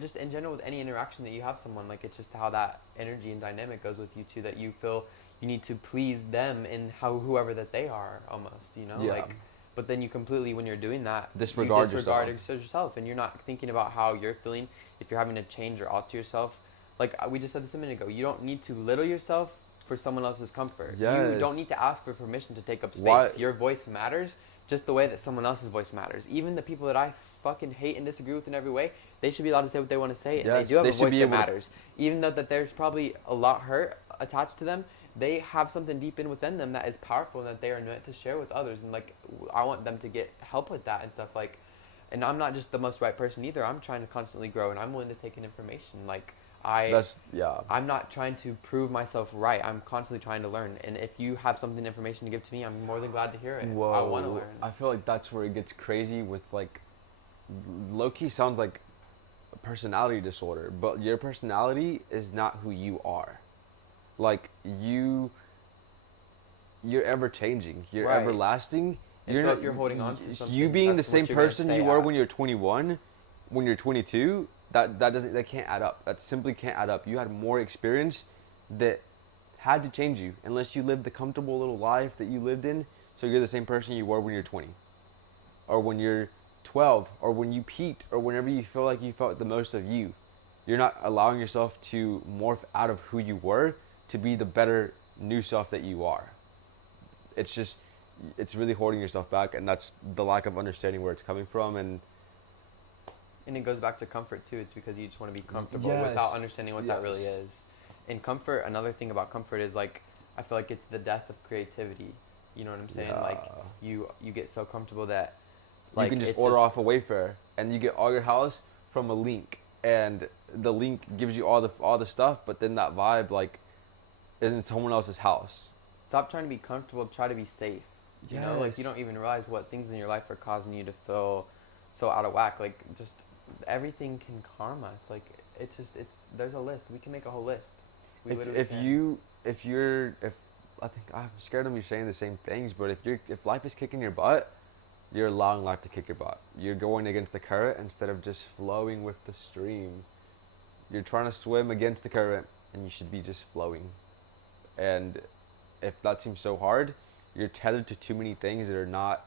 just in general with any interaction that you have someone, like it's just how that energy and dynamic goes with you two, that you feel you need to please them in how whoever that they are almost, you know, Yeah. like. But then you completely, when you're doing that, Disregard you disregard yourself. yourself, and you're not thinking about how you're feeling. If you're having to change or alter yourself, like we just said this a minute ago, you don't need to little yourself for someone else's comfort. You don't Yes. need to ask for permission to take up space. Why- Your voice matters just the way that someone else's voice matters. Even the people that I fucking hate and disagree with in every way, they should be allowed to say what they want to say, and Yes, they do have they a should voice be that able to- matters. Even though that there's probably a lot hurt attached to them, they have something deep in within them that is powerful and that they are meant to share with others. And like, I want them to get help with that and stuff. Like, and I'm not just the most right person either. I'm trying to constantly grow, and I'm willing to take in information. Like, Yeah. I'm not trying to prove myself right. I'm constantly trying to learn. And if you have something, information to give to me, I'm more than glad to hear it. Whoa. I want to learn. I feel like that's where it gets crazy with like, low key sounds like a personality disorder, but your personality is not who you are. Like, you're ever changing. You're Right. everlasting. And so if you're holding on to something, you being the that's what same you're gonna person stay you were at. when you're 21, when you're 22, that can't add up. That simply can't add up. You had more experience that had to change you, unless you lived the comfortable little life that you lived in. So you're the same person you were when you're 20, or when you're 12, or when you peaked, or whenever you feel like you felt the most of you. You're not allowing yourself to morph out of who you were to be the better new self that you are. It's really holding yourself back, and that's the lack of understanding where it's coming from. And And it goes back to comfort too. It's because you just want to be comfortable Yes. without understanding what that really Yes. is. And comfort, another thing about comfort is like, I feel like it's the death of creativity. You know what I'm saying? Like Yeah. you get so comfortable that you can just it's order off a Wayfair, and you get all your house from a link, and the link gives you all the stuff, but then that vibe like isn't someone else's house. Stop trying to be comfortable. Try to be safe. You know, like you Yes. don't even realize what things in your life are causing you to feel so out of whack. Like just everything can harm us. Like it's there's a list. We can make a whole list. We literally If can. if I think I'm scared of me saying the same things, but if life is kicking your butt, you're allowing life to kick your butt. You're going against the current instead of just flowing with the stream. You're trying to swim against the current, and you should be just flowing. And if that seems so hard, you're tethered to too many things that are not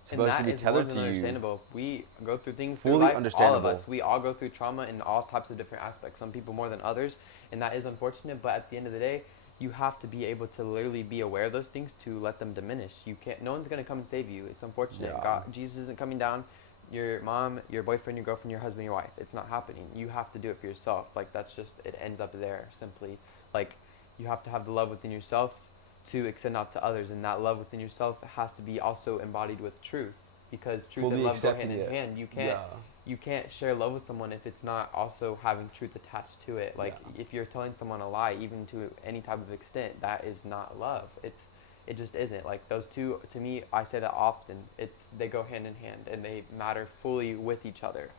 And supposed to that be is more tethered than to you. understandable. We go through things Fully through life. All of understandable. us. We all go through trauma in all types of different aspects. Some people more than others, and that is unfortunate. But at the end of the day, you have to be able to literally be aware of those things to let them diminish. You can't. No one's gonna come and save you. It's unfortunate. Yeah. God, Jesus isn't coming down. your mom, your boyfriend, your girlfriend, your husband, your wife. It's not happening. You have to do it for yourself. Like, that's just, it ends up there simply. Like, you have to have the love within yourself to extend out to others, and that love within yourself has to be also embodied with truth, because truth and Fully love go hand accepting in it. hand. You can't Yeah. you can't share love with someone if it's not also having truth attached to it. Like, Yeah. if you're telling someone a lie, even to any type of extent, that is not love. It just isn't. Like, those two, to me, I say that often. They go hand in hand, and they matter fully with each other.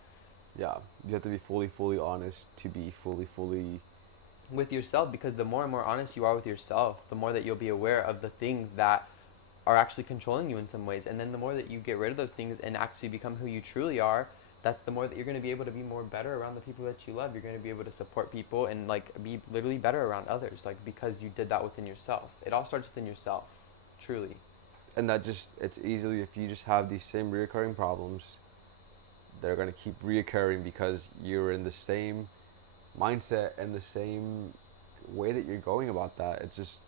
Yeah. You have to be fully honest to be fully. With yourself, because the more and more honest you are with yourself, the more that you'll be aware of the things that are actually controlling you in some ways. And then the more that you get rid of those things and actually become who you truly are, that's the more that you're going to be able to be more better around the people that you love. You're going to be able to support people and, like, be literally better around others, like, because you did that within yourself. It all starts within yourself, truly. And that just, it's easily, if you just have these same reoccurring problems, they're going to keep reoccurring because you're in the same mindset and the same way that you're going about that. It's just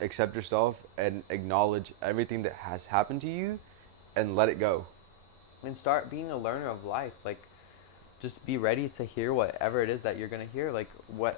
accept yourself and acknowledge everything that has happened to you and let it go. And start being a learner of life. Like, just be ready to hear whatever it is that you're going to hear, like,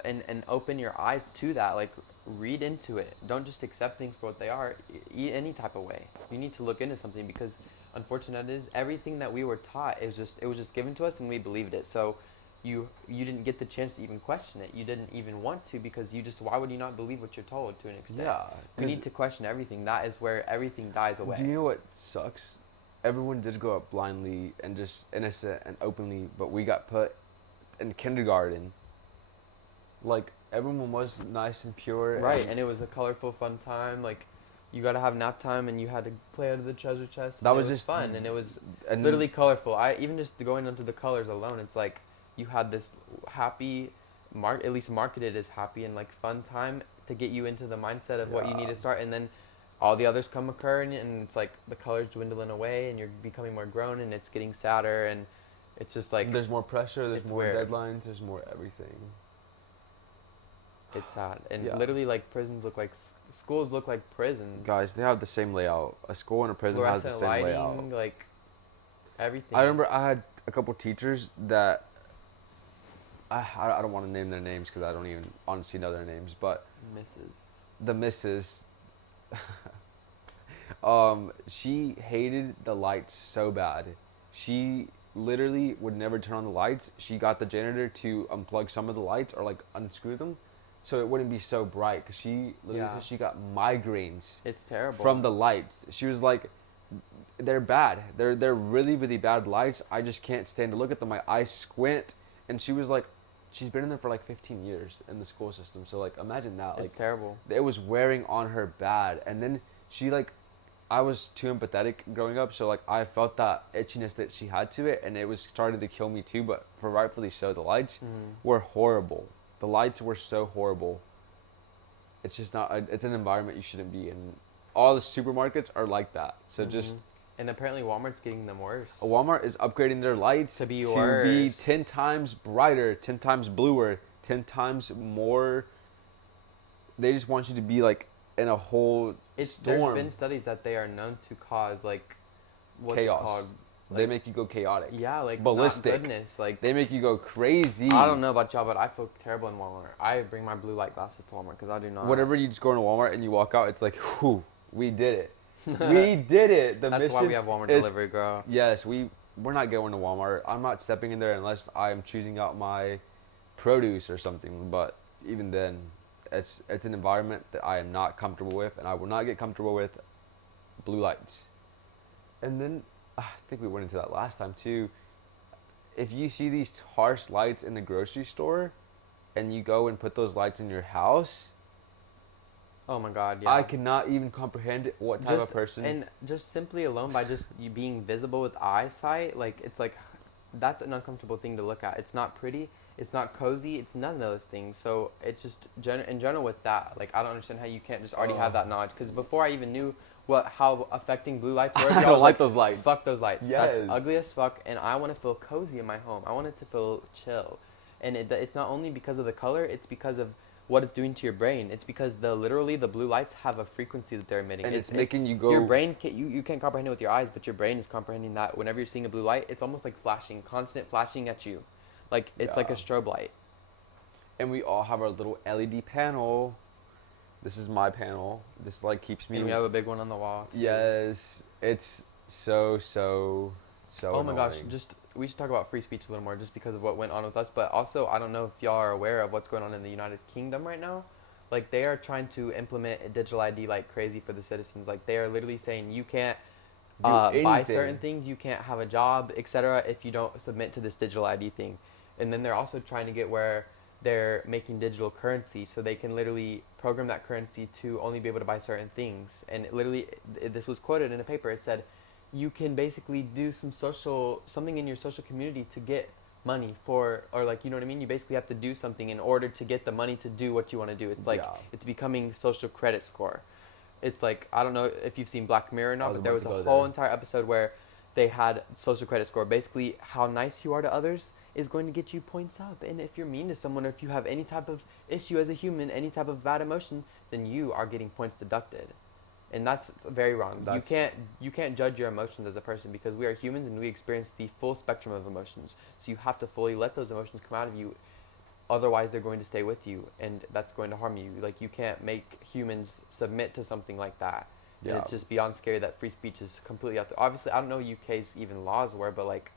and open your eyes to that. Like, read into it. Don't just accept things for what they are, any type of way. You need to look into something, because unfortunately, it is everything that we were taught, it was just given to us and we believed it. So you didn't get the chance to even question it. You didn't even want to, because why would you not believe what you're told to an extent? Yeah. We need to question everything. That is where everything dies away. Do you know what sucks? Everyone did grow up blindly and just innocent and openly, but we got put in kindergarten. Like, everyone was nice and pure. Right, and it was a colorful, fun time. Like, you got to have nap time, and you had to play out of the treasure chest. That and was it was just fun, and it was and literally colorful. I even just going into the colors alone, it's like you had this happy, at least marketed as happy and, like, fun time to get you into the mindset of what you need to start, and then all the others come occurring, and it's like the colors dwindling away, and you're becoming more grown, and it's getting sadder, and it's just like there's more pressure, there's it's more weird. deadlines, there's more everything. It's sad, and Yeah. literally, like, prisons look like schools look like prisons. Guys, they have the same layout. A school and a prison has the Fluorescent same lighting, layout. like everything. I remember I had a couple teachers that I don't want to name their names because I don't even honestly know their names, but Mrs. the missus, she hated the lights so bad. She literally would never turn on the lights. She got the janitor to unplug some of the lights or, like, unscrew them so it wouldn't be so bright, because she literally said she got migraines It's terrible. from the lights. She was like, they're bad. They're really bad lights. I just can't stand to look at them. My eyes squint. And she was like, she's been in there for like 15 years in the school system. So, like, imagine that. It's Like, terrible. it was wearing on her bad. And then she, like, I was too empathetic growing up, so, like, I felt that itchiness that she had to it, and it was starting to kill me too. But for rightfully so, the lights were horrible. The lights were so horrible. It's just not. It's an environment you shouldn't be in. All the supermarkets are like that. So just. And apparently Walmart's getting them worse. Walmart is upgrading their lights To be worse. 10 times brighter, 10 times bluer, 10 times more. They just want you to be, like, in a whole storm. There's been studies that they are known to cause, like, what's Chaos. it called? They make you go chaotic. Yeah, like, ballistic. not goodness. Like, They make you go crazy. I don't know about y'all, but I feel terrible in Walmart. I bring my blue light glasses to Walmart because I do not. Whenever you just go into Walmart and you walk out, it's like, whew, we did it. We did it. That's why we have Walmart delivery, girl. Yes, we're not going to Walmart. I'm not stepping in there unless I'm choosing out my produce or something. But even then, it's an environment that I am not comfortable with, and I will not get comfortable with blue lights. And then, I think we went into that last time too. If you see these harsh lights in the grocery store, and you go and put those lights in your house, Oh my God, yeah. I cannot even comprehend what type of person. And just simply alone by just you being visible with eyesight, like, it's like, that's an uncomfortable thing to look at. It's not pretty. It's not cozy. It's none of those things. So it's just in general with that. Like, I don't understand how you can't just already have that knowledge. Because before I even knew how affecting blue lights were, I don't like those lights. Fuck those lights. Yes. That's ugly as fuck. And I want to feel cozy in my home. I want it to feel chill. And it's not only because of the color. It's because of what it's doing to your brain. It's because literally the blue lights have a frequency that they're emitting. And it's making you go. Your brain you can't comprehend it with your eyes, but your brain is comprehending that whenever you're seeing a blue light, it's almost like flashing, constant flashing at you, like it's like a strobe light. And we all have our little LED panel. This is my panel. This like keeps me. And we have a big one on the wall too. Yes, it's so. Oh my gosh, annoying. we should talk about free speech a little more just because of what went on with us, but also I don't know if y'all are aware of what's going on in the United Kingdom right now. Like they are trying to implement a digital ID like crazy for the citizens. Like they are literally saying you can't buy certain things, you can't have a job, etc. if you don't submit to this digital ID thing. And then they're also trying to get where they're making digital currency so they can literally program that currency to only be able to buy certain things. And this was quoted in a paper. It said you can basically do something in your social community to get money for, or like, you know what I mean? You basically have to do something in order to get the money to do what you want to do. It's like, it's becoming social credit score. It's like, I don't know if you've seen Black Mirror or not, but there was a whole entire episode where they had social credit score. Basically, how nice you are to others is going to get you points up. And if you're mean to someone, or if you have any type of issue as a human, any type of bad emotion, then you are getting points deducted. And that's very wrong. You can't judge your emotions as a person because we are humans and we experience the full spectrum of emotions. So you have to fully let those emotions come out of you. Otherwise, they're going to stay with you, and that's going to harm you. Like, you can't make humans submit to something like that. Yeah. And it's just beyond scary that free speech is completely out there. Obviously, I don't know UK's even laws were, but, like,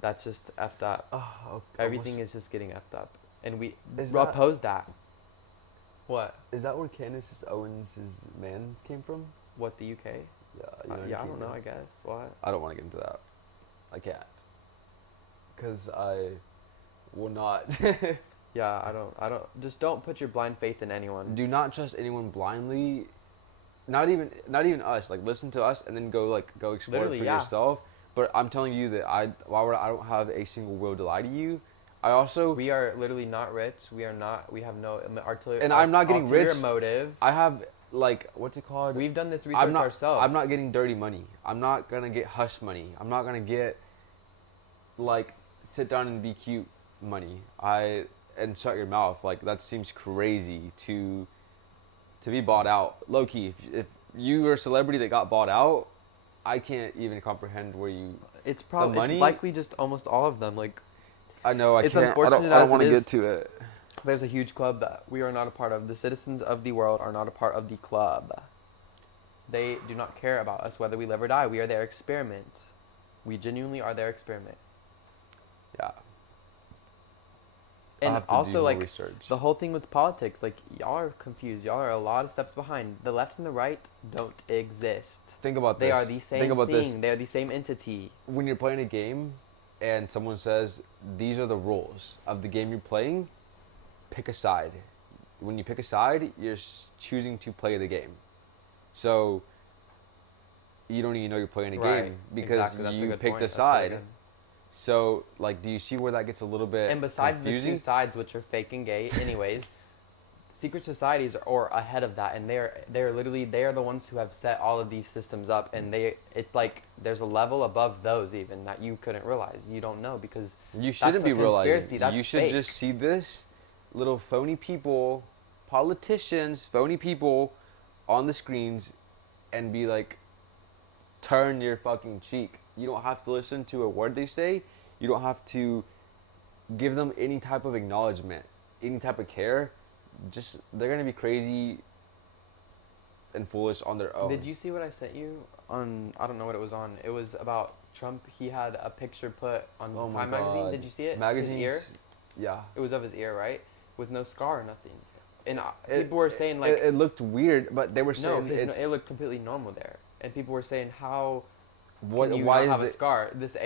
that's just effed up. Oh, everything is just getting effed up. And we oppose that. What? Is that where Candace Owens' man came from? What, the UK? Yeah, I don't know, I guess. What? I don't want to get into that. I can't. Because I will not. Yeah, I don't. Just don't put your blind faith in anyone. Do not trust anyone blindly. Not even us. Like, listen to us and then go explore it for yourself. But I'm telling you that I don't have a single will to lie to you. We are literally not rich. We are not. We have no artillery. And I'm not getting rich. Motive. I have what's it called? We've done this research ourselves. I'm not getting dirty money. I'm not gonna get hush money. I'm not gonna get sit down and be cute money. And shut your mouth. Like, that seems crazy to be bought out. Low key, if you were a celebrity that got bought out, I can't even comprehend where you. It's probably it's likely just almost all of them. Like, I know it's unfortunate. I don't want to get to it. There's a huge club that we are not a part of. The citizens of the world are not a part of the club. They do not care about us whether we live or die. We are their experiment. We genuinely are their experiment. Yeah. And also, like, the whole thing with politics, like, y'all are confused. Y'all are a lot of steps behind. The left and the right don't exist. Think about this. They are the same thing. They are the same entity. When you're playing a game and someone says, these are the rules of the game you're playing, pick a side. When you pick a side, you're choosing to play the game. So you don't even know you're playing a game because you picked a side. So, like, do you see where that gets a little bit And besides confusing? The two sides, which are fake and gay anyways, secret societies are ahead of that, and they are the ones who have set all of these systems up, and it's like there's a level above those even that you couldn't realize. You don't know because you shouldn't be realizing. That's you should fake. Just see this little phony people, politicians, phony people on the screens and be like, turn your fucking cheek. You don't have to listen to a word they say. You don't have to give them any type of acknowledgement, any type of care. Just, they're going to be crazy and foolish on their own. Did you see what I sent you on, I don't know what it was on. It was about Trump. He had a picture put on Time magazine. Did you see it? Magazines, his ear? Yeah. It was of his ear, right? With no scar or nothing. And people were saying, like... It looked weird, but they were saying... it looked completely normal there. And people were saying, how... Why not have a scar? This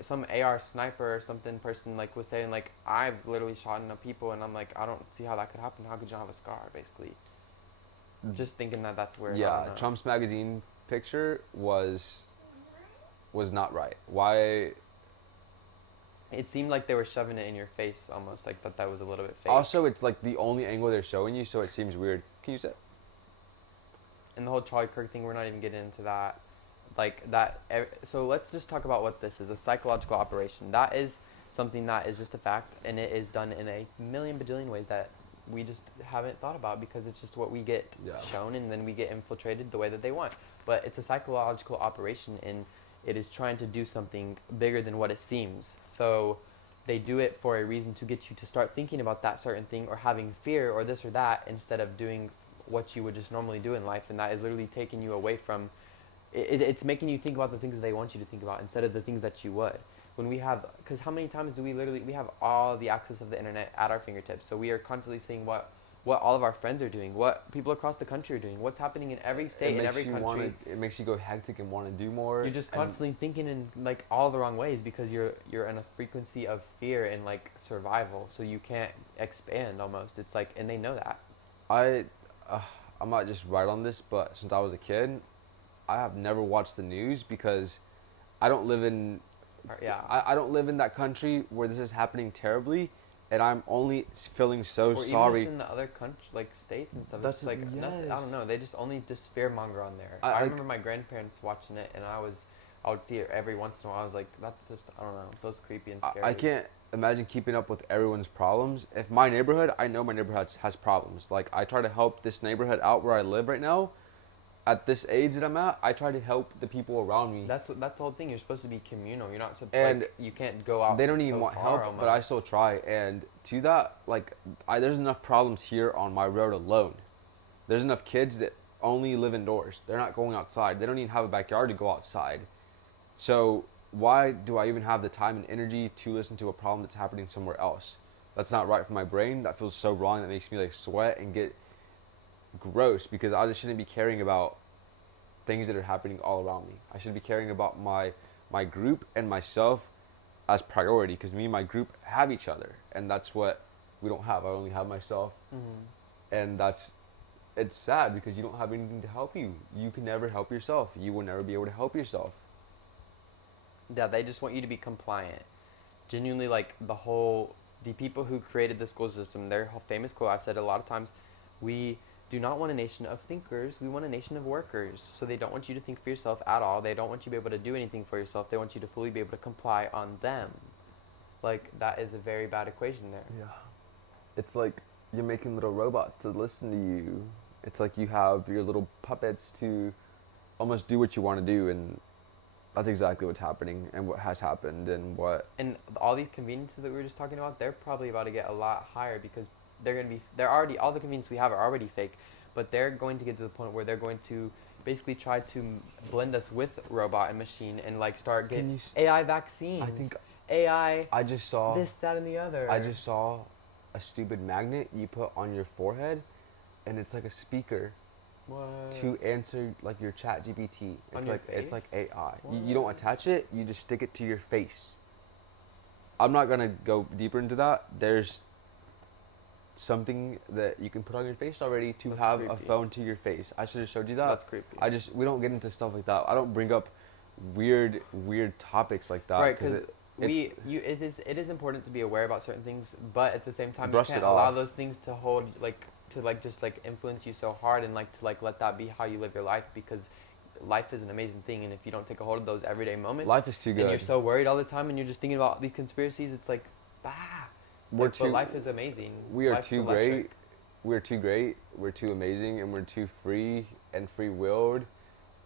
some AR sniper or something person like was saying like, I've literally shot enough people, and I'm like, I don't see how that could happen. How could you not have a scar? Basically, just thinking that's where. Yeah, Trump's magazine picture was not right. Why? It seemed like they were shoving it in your face, almost like that was a little bit fake. Also, it's like the only angle they're showing you, so it seems weird. Can you say? And the whole Charlie Kirk thing, we're not even getting into that. Like that, so let's just talk about what this is, a psychological operation. That is something that is just a fact, and it is done in a million bajillion ways that we just haven't thought about because it's just what we get Yeah. shown, and then we get infiltrated the way that they want. But it's a psychological operation, and it is trying to do something bigger than what it seems. So they do it for a reason to get you to start thinking about that certain thing or having fear or this or that instead of doing what you would just normally do in life, and that is literally taking you away from it's making you think about the things that they want you to think about instead of the things that you would. When we have, because how many times do we have all the access of the internet at our fingertips, so we are constantly seeing what all of our friends are doing, what people across the country are doing, what's happening in every state, in every country. It makes you go hectic and want to do more. You're just constantly thinking in like all the wrong ways because you're in a frequency of fear and like survival, so you can't expand almost. It's like, and they know that. I, I might just write on this, but since I was a kid, I have never watched the news because I don't live in Yeah. I don't live in that country where this is happening terribly, and I'm only feeling so Or sorry. even just in the other country, like states and stuff. That's It's just like nothing, I yes. don't know. They just only just fear monger on there. I remember my grandparents watching it, and I would see it every once in a while. I was like, that's just, I don't know, it feels creepy and scary. I can't imagine keeping up with everyone's problems. If my neighborhood, I know my neighborhood has problems. Like I try to help this neighborhood out where I live right now. At this age that I'm at, I try to help the people around me. That's the whole thing. You're supposed to be communal. You're not supposed And like, you can't go out. They don't even so want far help, almost. but I still try. And to that, like, there's enough problems here on my road alone. There's enough kids that only live indoors. They're not going outside. They don't even have a backyard to go outside. So why do I even have the time and energy to listen to a problem that's happening somewhere else? That's not right for my brain. That feels so wrong. That makes me like sweat and get gross because I just shouldn't be caring about things that are happening all around me. I should be caring about my group and myself as priority because me and my group have each other, and that's what we don't have. I only have myself, and it's sad because you don't have anything to help you. You can never help yourself. You will never be able to help yourself. Yeah, they just want you to be compliant. Genuinely, like the people who created the school system, their whole famous quote, I've said it a lot of times, we do not want a nation of thinkers, we want a nation of workers. So they don't want you to think for yourself at all. They don't want you to be able to do anything for yourself. They want you to fully be able to comply on them. Like, that is a very bad equation there. Yeah. It's like you're making little robots to listen to you. It's like you have your little puppets to almost do what you want to do, and that's exactly what's happening and what has happened and what. And all these conveniences that we were just talking about, they're probably about to get a lot higher because they're already, all the conveniences we have are already fake, but they're going to get to the point where they're going to basically try to blend us with robot and machine and like start getting AI vaccines. I think AI. I just saw this, that, and the other. I just saw a stupid magnet you put on your forehead, and it's like a speaker What? to answer like your chat GPT. On It's your like it's like face? AI. You don't attach it, you just stick it to your face. I'm not gonna go deeper into that. There's something that you can put on your face already to That's have a creepy. phone to your face. I should have showed you that. That's creepy. We don't get into stuff like that. I don't bring up weird topics like that. Right, because it is important to be aware about certain things, but at the same time, you Brush can't it allow off. those things to hold just influence you so hard and like to like let that be how you live your life, because life is an amazing thing, and if you don't take a hold of those everyday moments, Life is too good. and you're so worried all the time, and you're just thinking about these conspiracies, it's like, but life is amazing. We are Life's too electric. great. We're too great. We're too amazing, and we're too free and free-willed.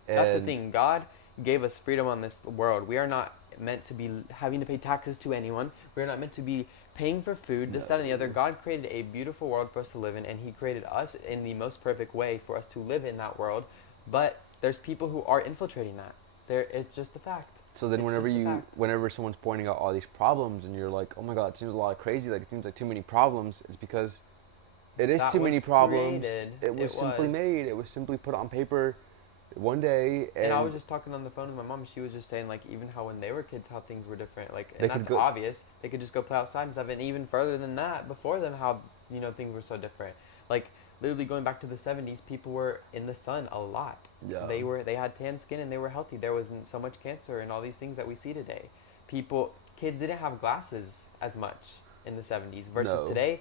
That's the thing. God gave us freedom on this world. We are not meant to be having to pay taxes to anyone. We're not meant to be paying for food, this, that, and the other. God created a beautiful world for us to live in, and He created us in the most perfect way for us to live in that world. But there's people who are infiltrating that. It's just a fact. So then, It's whenever someone's pointing out all these problems, and you're like, "Oh my God, it seems a lot of crazy. Like it seems like too many problems." It's because it is That too many was problems. created. It was simply was. made. It was simply put on paper one day. And I was just talking on the phone with my mom, and she was just saying, like, even how when they were kids, how things were different. Like, They and could that's go- obvious. They could just go play outside and stuff. And even further than that, before them, how, things were so different. Like, literally going back to the 70s, people were in the sun a lot. Yeah. They had tan skin and they were healthy. There wasn't so much cancer and all these things that we see today. Kids didn't have glasses as much in the 70s versus No. today.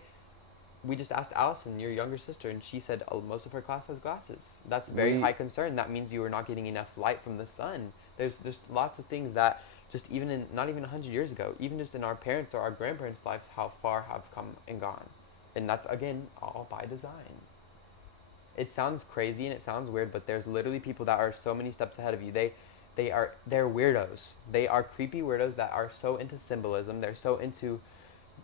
We just asked Allison, your younger sister, and she said, oh, most of her class has glasses. That's very high concern. That means you are not getting enough light from the sun. There's lots of things that just even in, not even 100 years ago, even just in our parents' or our grandparents' lives, how far have come and gone. And that's, again, all by design. It sounds crazy and it sounds weird, but there's literally people that are so many steps ahead of you. They're weirdos. They are creepy weirdos that are so into symbolism. They're so into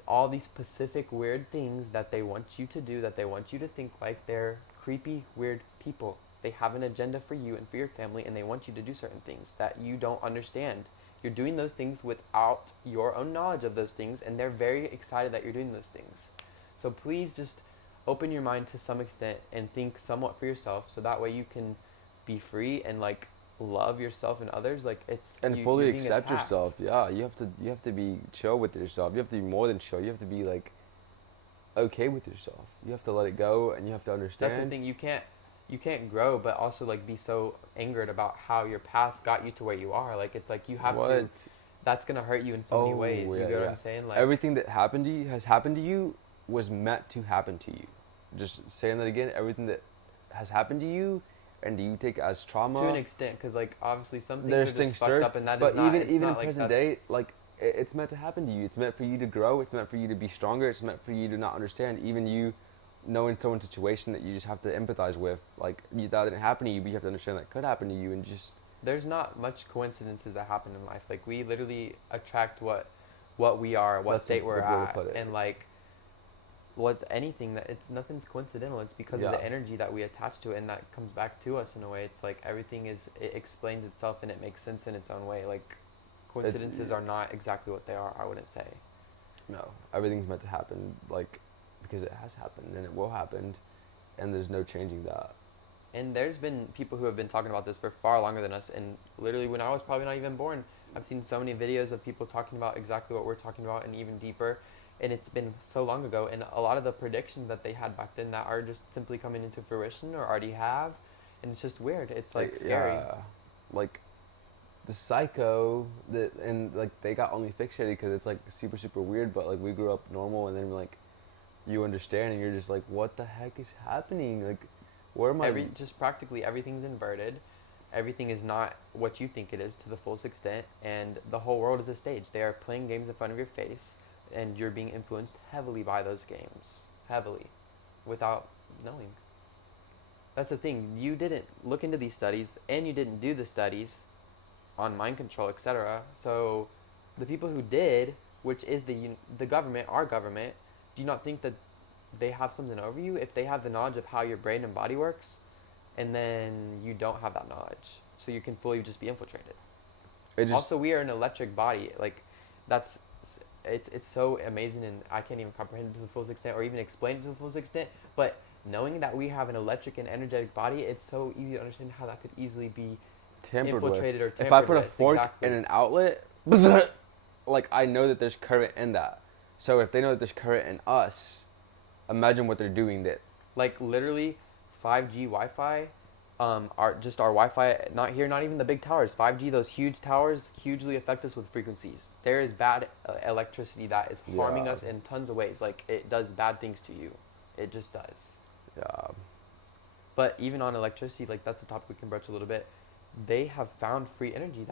all these specific weird things that they want you to do, that they want you to think like. They're creepy, weird people. They have an agenda for you and for your family, and they want you to do certain things that you don't understand. You're doing those things without your own knowledge of those things, and they're very excited that you're doing those things. So please just open your mind to some extent and think somewhat for yourself, so that way you can be free and like love yourself and others. Like, it's And you, fully you're being accept attacked. yourself. Yeah, you have to be chill with yourself. You have to be more than chill. You have to be like okay with yourself. You have to let it go, and you have to That's the understand thing. You can't grow, but also like be so angered about how your path got you to where you are. Like, it's like you have what. to. That's gonna hurt you in so many ways. Oh You yeah, get what yeah. I'm saying? Like, Everything that happened to you has happened to you was meant to happen to you. Just saying that again. Everything that has happened to you, and you take it as to an trauma. extent, because like obviously some things There's are just things fucked stirred, up, and that is but not. It's even in not like present that's. day, like it's meant to happen to you. It's meant for you to grow. It's meant for you to be stronger. It's meant for you to not understand. Even you, knowing someone's situation that you just have to empathize with, like that didn't happen to you, but you have to understand that could happen to you, and just There's not much coincidences that happen in life. Like, we literally attract what we are, what that's a state we're good way to at, put it. and like what's anything that it's nothing's coincidental. It's because of Yeah, the energy that we attach to it, and that comes back to us in a way. It's like everything it explains itself and it makes sense in its own way. Like, it's coincidences are not exactly what they are, I wouldn't say. no, everything's meant to happen, like because it has happened and it will happen, and there's no changing that. And there's been people who have been talking about this for far longer than us. And literally, when I was probably not even born, I've seen so many videos of people talking about exactly what we're talking about and even deeper. And it's been so long ago. And a lot of the predictions that they had back then that are just simply coming into fruition or already have. And it's just weird. It's like scary. Yeah, like the psycho that, and like they got only fixated because it's like super super weird, but like we grew up normal, and then like you understand, and you're just like, what the heck is happening? Like, where am I? Just practically everything's inverted. Everything is not what you think it is to the fullest extent, and the whole world is a stage. They are playing games in front of your face, and you're being influenced heavily by those games, heavily, without knowing. That's the thing. You didn't look into these studies, and you didn't do the studies on mind control, etc. So, the people who did, which is the government, our government, do you not think that they have something over you if they have the knowledge of how your brain and body works, and then you don't have that knowledge, so you can fully just be infiltrated. It just Also, we are an electric body. Like, that's it's so amazing, and I can't even comprehend it to the fullest extent or even explain it to the fullest extent. But knowing that we have an electric and energetic body, it's so easy to understand how that could easily be tampered with. infiltrated or If I tampered put a with. fork Exactly. in an outlet, like I know that there's current in that. So if they know that there's current in us, imagine what they're doing. That Like, literally, 5G Wi-Fi, our Wi-Fi, not here, not even the big towers. 5G, those huge towers, hugely affect us with frequencies. There is bad electricity that is harming yeah, us in tons of ways. Like, it does bad things to you. It just does. yeah, But even on electricity, like, that's a topic we can broach a little bit. They have found free energy.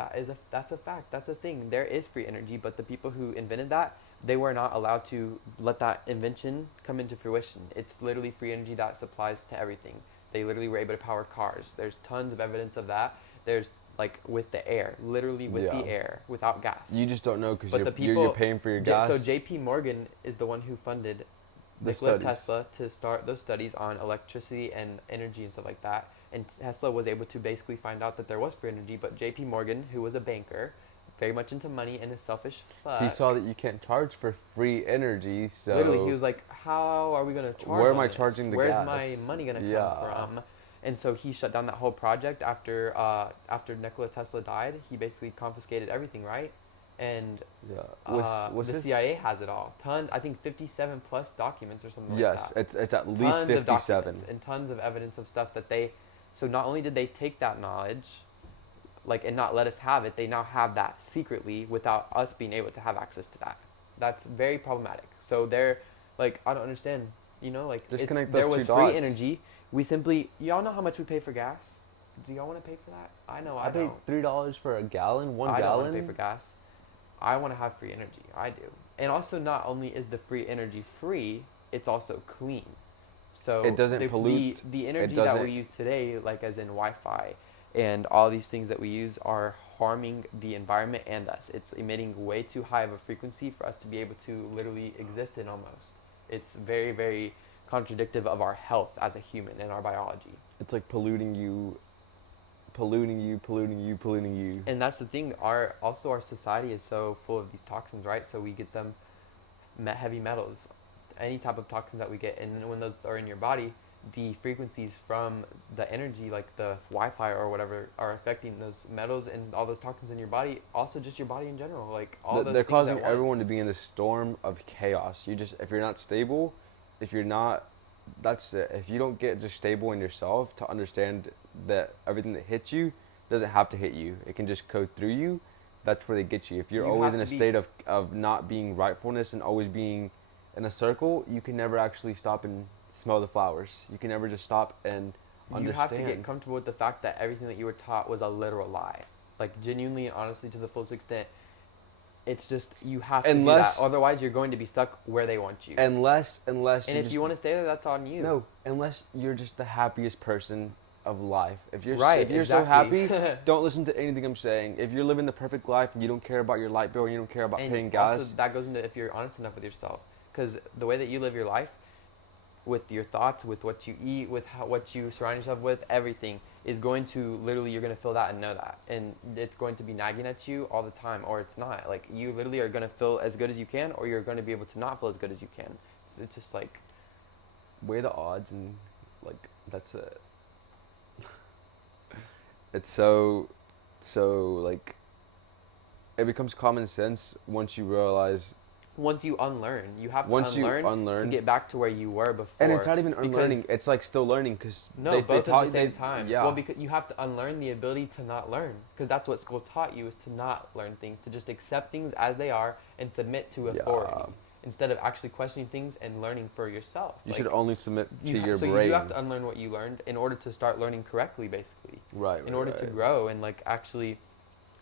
That's a fact. That's a thing. There is free energy, but the people who invented that, they were not allowed to let that invention come into fruition. It's literally free energy that supplies to everything. They literally were able to power cars. There's tons of evidence of that. There's like with the air, literally with yeah. the air, without gas. You just don't know because But you're, the you're people, paying for your gas. So J.P. Morgan is the one who funded The Nikola studies. Tesla to start those studies on electricity and energy and stuff like that. And Tesla was able to basically find out that there was free energy, but J.P. Morgan, who was a banker, very much into money and a selfish fuck. He saw that you can't charge for free energy, so Literally, he was like, "How are we gonna charge? where am on I this? charging the Where's gas? my money gonna come Yeah. from?" And so he shut down that whole project after Nikola Tesla died. He basically confiscated everything, right? And Yeah. the His, CIA has it all. I think 57 plus documents or something yes, like that. it's at least Tons of 57. documents and tons of evidence of stuff that they. So not only did they take that knowledge, like, and not let us have it, they now have that secretly without us being able to have access to that. That's very problematic. So they're like, I don't understand. Like, Just it's, connect there those two was free dots. energy. We simply, y'all know how much we pay for gas? Do y'all want to pay for that? I know I I paid don't. $3 for a gallon, one I don't gallon. want to pay for gas. I want to have free energy. I do. And also, not only is the free energy free, it's also clean. So It doesn't pollute. the It energy that we doesn't. use today, like as in Wi-Fi and all these things that we use, are harming the environment and us. It's emitting way too high of a frequency for us to be able to literally exist in almost. It's very, very contradictive of our health as a human and our biology. It's like polluting you, polluting you, polluting you, polluting you. And that's the thing. Our society is so full of these toxins, right? So we get them heavy metals, any type of toxins that we get, and then when those are in your body, the frequencies from the energy, like the Wi-Fi or whatever, are affecting those metals and all those toxins in your body. Also, just your body in general, like all those They're things causing at everyone to once. be in this storm of chaos. You just, if you're not stable, if you're not, that's it. If you don't get just stable in yourself to understand that everything that hits you doesn't have to hit you, it can just go through you. That's where they get you. If you're You always have in to a be state of not being rightfulness and always being in a circle, you can never actually stop and smell the flowers. You can never just stop and you have to get understand. comfortable with the fact that everything that you were taught was a literal lie. Like genuinely and honestly to the fullest extent, it's just you have to do that. Unless, Otherwise, you're going to be stuck where they want you. unless And you if just you want to stay there, that's on you. no, unless you're just the happiest person of life. Right, If you're so exactly. happy, don't listen to anything I'm saying. If you're living the perfect life and you don't care about your light bill and you don't care about And paying also gas, that goes into if you're honest enough with yourself, because the way that you live your life, with your thoughts, with what you eat, with what you surround yourself with, everything is going to literally, you're going to feel that and know that, and it's going to be nagging at you all the time, or it's not. Like you literally are going to feel as good as you can, or you're going to be able to not feel as good as you can. It's just like weigh the odds and like that's it. It's so like it becomes common sense once you realize once you unlearn, you have to once you unlearn to unlearn. get back to where you were And it's before. not even unlearning. Because It's like still learning because no, they both at the taught same they time. Well, yeah. because you have to unlearn the ability to not learn, because that's what school taught you, is to not learn things, to just accept things as they are and submit to Yeah. authority instead of actually questioning things and learning for yourself. You Like should only submit to your so brain. you do have to unlearn what you learned in order to start learning correctly, basically. Right, In right, order to right. grow and like actually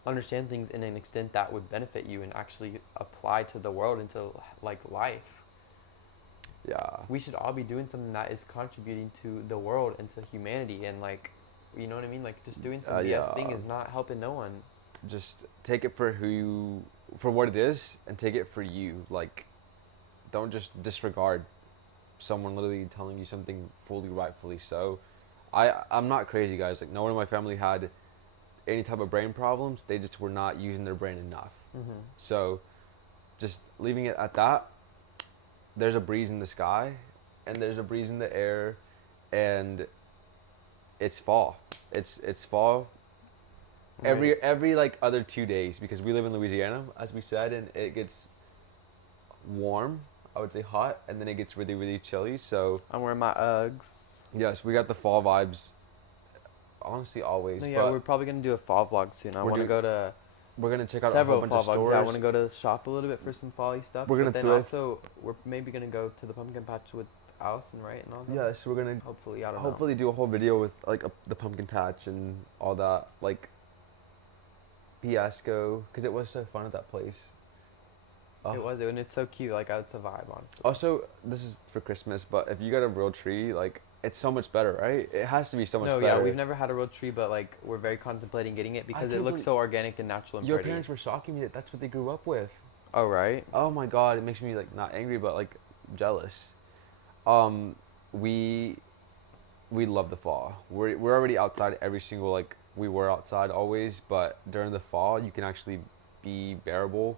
understand things in an extent that would benefit you and actually apply to the world and to like life. Yeah. We should all be doing something that is contributing to the world and to humanity, and like, you know what I mean, like just doing some BS thing Yeah. is not helping no one. Just take it for for what it is, and take it for you. Like, don't just disregard someone literally telling you something fully rightfully so. I'm not crazy, guys. Like, no one in my family had any type of brain problems. They just were not using their brain enough. Mm-hmm. So, just leaving it at that. There's a breeze in the sky, and there's a breeze in the air, and it's fall. It's fall Right. every like other 2 days because we live in Louisiana, as we said, and it gets warm. I would say hot, and then it gets really really chilly. So I'm wearing my Uggs. yes, we got the fall vibes. Honestly, always, No, yeah, we're but probably gonna do a fall vlog soon. I we're want to doing go to we're gonna check out a whole several bunch fall of vlogs. Yeah, I stores. want to go to shop a little bit for some fall stuff. We're gonna But then thrift. also we're maybe gonna go to the pumpkin patch with Allison, right, and all that. Yes, we're gonna Hopefully, I don't know. hopefully do a whole video with like the pumpkin patch and all that, like fiasco, because it was so fun at that place. It was, and it's so cute. Like it's a vibe, honestly. Also, this is for Christmas, but if you got a real tree, like it's so much better, right? It has to be so much No, better. yeah, we've never had a real tree, but like we're very contemplating getting it because it can't looks believe- so organic and natural and Your pretty. parents were shocking me that that's what they grew up with. Oh right. Oh my god, it makes me like not angry, but like jealous. Um, we we love the fall. We're already outside every single like we were outside always, but during the fall you can actually be bearable.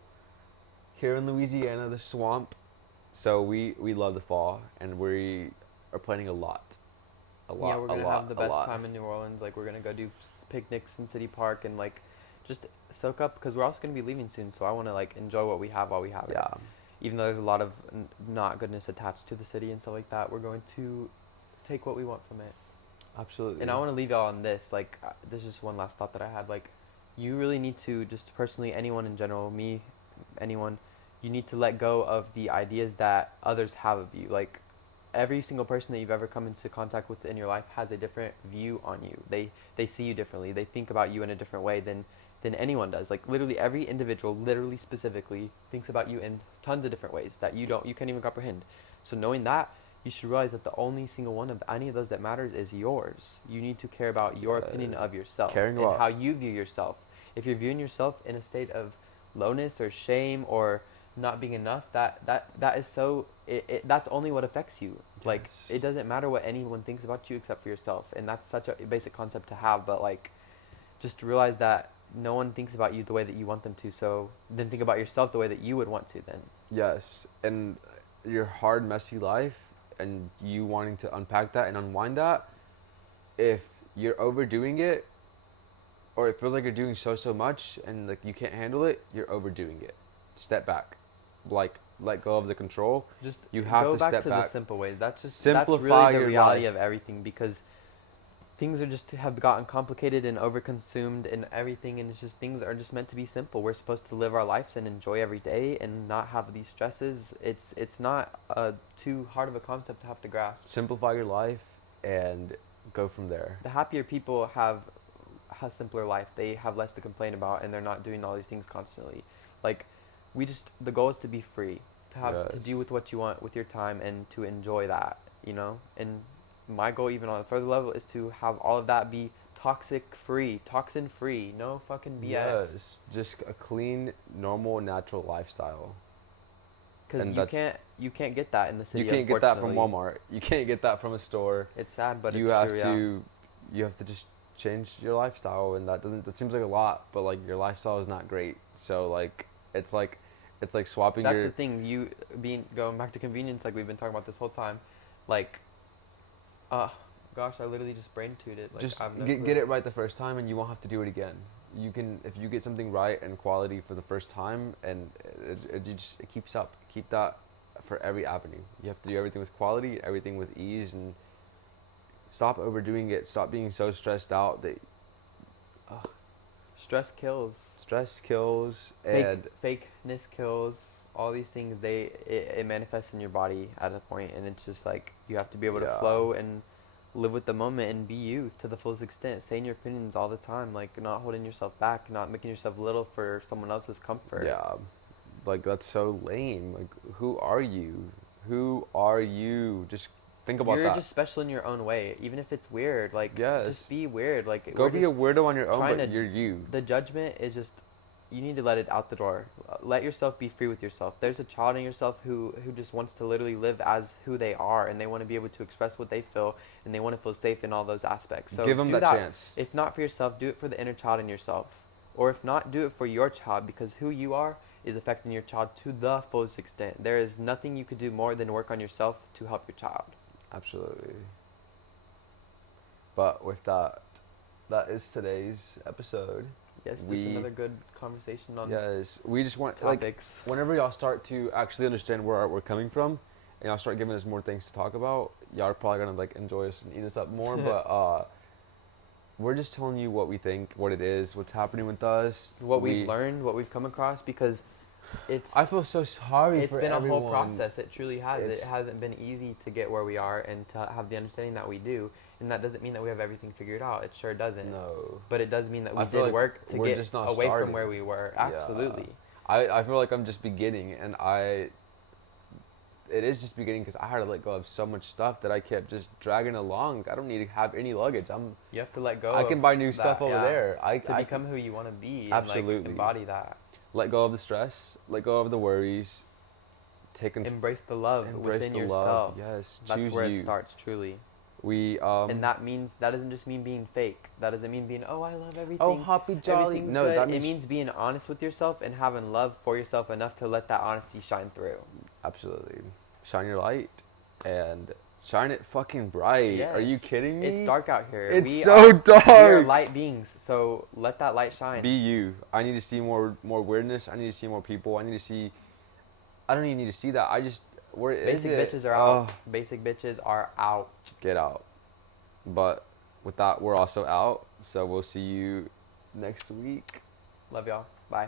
Here in Louisiana, the swamp, so we love the fall, and we are planning a lot, Yeah, we're a gonna lot, have the a best lot. time in New Orleans. Like we're gonna go do picnics in City Park and like just soak up because we're also gonna be leaving soon. So I want to like enjoy what we have while we have it. Yeah, Even though there's a lot of not goodness attached to the city and stuff like that, we're going to take what we want from it. absolutely. And I want to leave y'all on this. Like this is just one last thought that I had. Like you really need to just personally, anyone in general, me, anyone, you need to let go of the ideas that others have of you. Like every single person that you've ever come into contact with in your life has a different view on you. They see you differently. They think about you in a different way than than anyone does. Like literally every individual, literally specifically, thinks about you in tons of different ways that you can't even comprehend. So knowing that, you should realize that the only single one of any of those that matters is yours. You need to care about your opinion of yourself Caring and about how you view yourself. If you're viewing yourself in a state of lowness or shame or not being enough, that is so that's only what affects you. Like yes. it doesn't matter what anyone thinks about you except for yourself, and that's such a basic concept to have. But like, just realize that no one thinks about you the way that you want them to. So then think about yourself the way that you would want to. Then Yes, and your hard, messy life, and you wanting to unpack that and unwind that. If you're overdoing it, or it feels like you're doing so much, and like you can't handle it, you're overdoing it. Step back, like let go of the control. just You have go to back step to back. the simple ways. That's Simplify really the your reality life. of everything, because things are just have gotten complicated and overconsumed and everything, and it's just things are just meant to be simple. We're supposed to live our lives and enjoy every day and not have these stresses. It's not too hard of a concept to have to grasp. Simplify your life and go from there. The happier people have a simpler life. They have less to complain about, and they're not doing all these things constantly. Like the goal is to be free, to have to do Yes. with what you want with your time and to enjoy that, and my goal, even on a further level, is to have all of that be toxic free, toxin free, no fucking BS. Yes. Just a clean, normal, natural lifestyle. Because And you can't get that in the city. you can't get that from Unfortunately. Walmart. You can't get that from a store. It's sad, but You it's have true. to you have to just change your lifestyle, and that seems like a lot, but like your lifestyle is not great. So like it's like swapping That's your the thing. You being going back to convenience, like we've been talking about this whole time, like, gosh, I literally just brain tooted. Like, just I have no get clue. it right the first time, and you won't have to do it again. You can, if you get something right and quality for the first time, and it keeps up. Keep that for every avenue. You have to do everything with quality, everything with ease, and stop overdoing it. Stop being so stressed out that Stress kills. stress kills. And Fakeness kills. All these things, it manifests in your body at a point, and it's just like you have to be able to yeah, flow and live with the moment and be you to the fullest extent, saying your opinions all the time, like not holding yourself back, not making yourself little for someone else's comfort. yeah, like that's so lame. Like, who are you? Who are you? Just think about You're that. just special in your own way, even if it's weird. Like, Yes. just be weird. Like, Go we're be just a weirdo on your own, trying but to. you're you. The judgment is just, you need to let it out the door. Let yourself be free with yourself. There's a child in yourself who just wants to literally live as who they are, and they want to be able to express what they feel, and they want to feel safe in all those aspects. So Give them do that chance. If not for yourself, do it for the inner child in yourself. Or if not, do it for your child, because who you are is affecting your child to the fullest extent. There is nothing you could do more than work on yourself to help your child. Absolutely. But with that, that is today's episode. Yes, just We- another good conversation on Yes, we just want like topics. whenever y'all start to actually understand where we're coming from, and y'all start giving us more things to talk about, y'all are probably gonna like enjoy us and eat us up more. But we're just telling you what we think, what it is, what's happening with us, What we've learned, what we've come across, because I feel so sorry it's for been everyone. a whole process. It truly has. It's- It hasn't been easy to get where we are and to have the understanding that we do. And that doesn't mean that we have everything figured out. It sure doesn't. No. But it does mean that we I feel did like work to we're get just not away starting. from where we were. Yeah. Absolutely. I feel like I'm just beginning, and it is just beginning because I had to let go of so much stuff that I kept just dragging along. I don't need to have any luggage. You have to let go. I can of buy new that, stuff over yeah, there. I become who you want to be. Absolutely. And like embody that. let go of the stress, let go of the worries, Embrace the love embrace within the yourself. love. Yes, That's choose where you. it starts, truly. We And that doesn't just mean being fake. That doesn't mean being, oh, I love everything. oh, happy jolly. Everything's No, good. that It means means being honest with yourself and having love for yourself enough to let that honesty shine through. absolutely shine your light and shine it fucking bright. Are you Yes. kidding me? It's dark out here. It's so dark. We are light beings, so let that light shine. Be you. I need to see more weirdness. I need to see more people. I don't even need to see that. Where is Basic it? bitches are out. Basic bitches are out. Get out. But with that, we're also out. So we'll see you next week. Love y'all. Bye.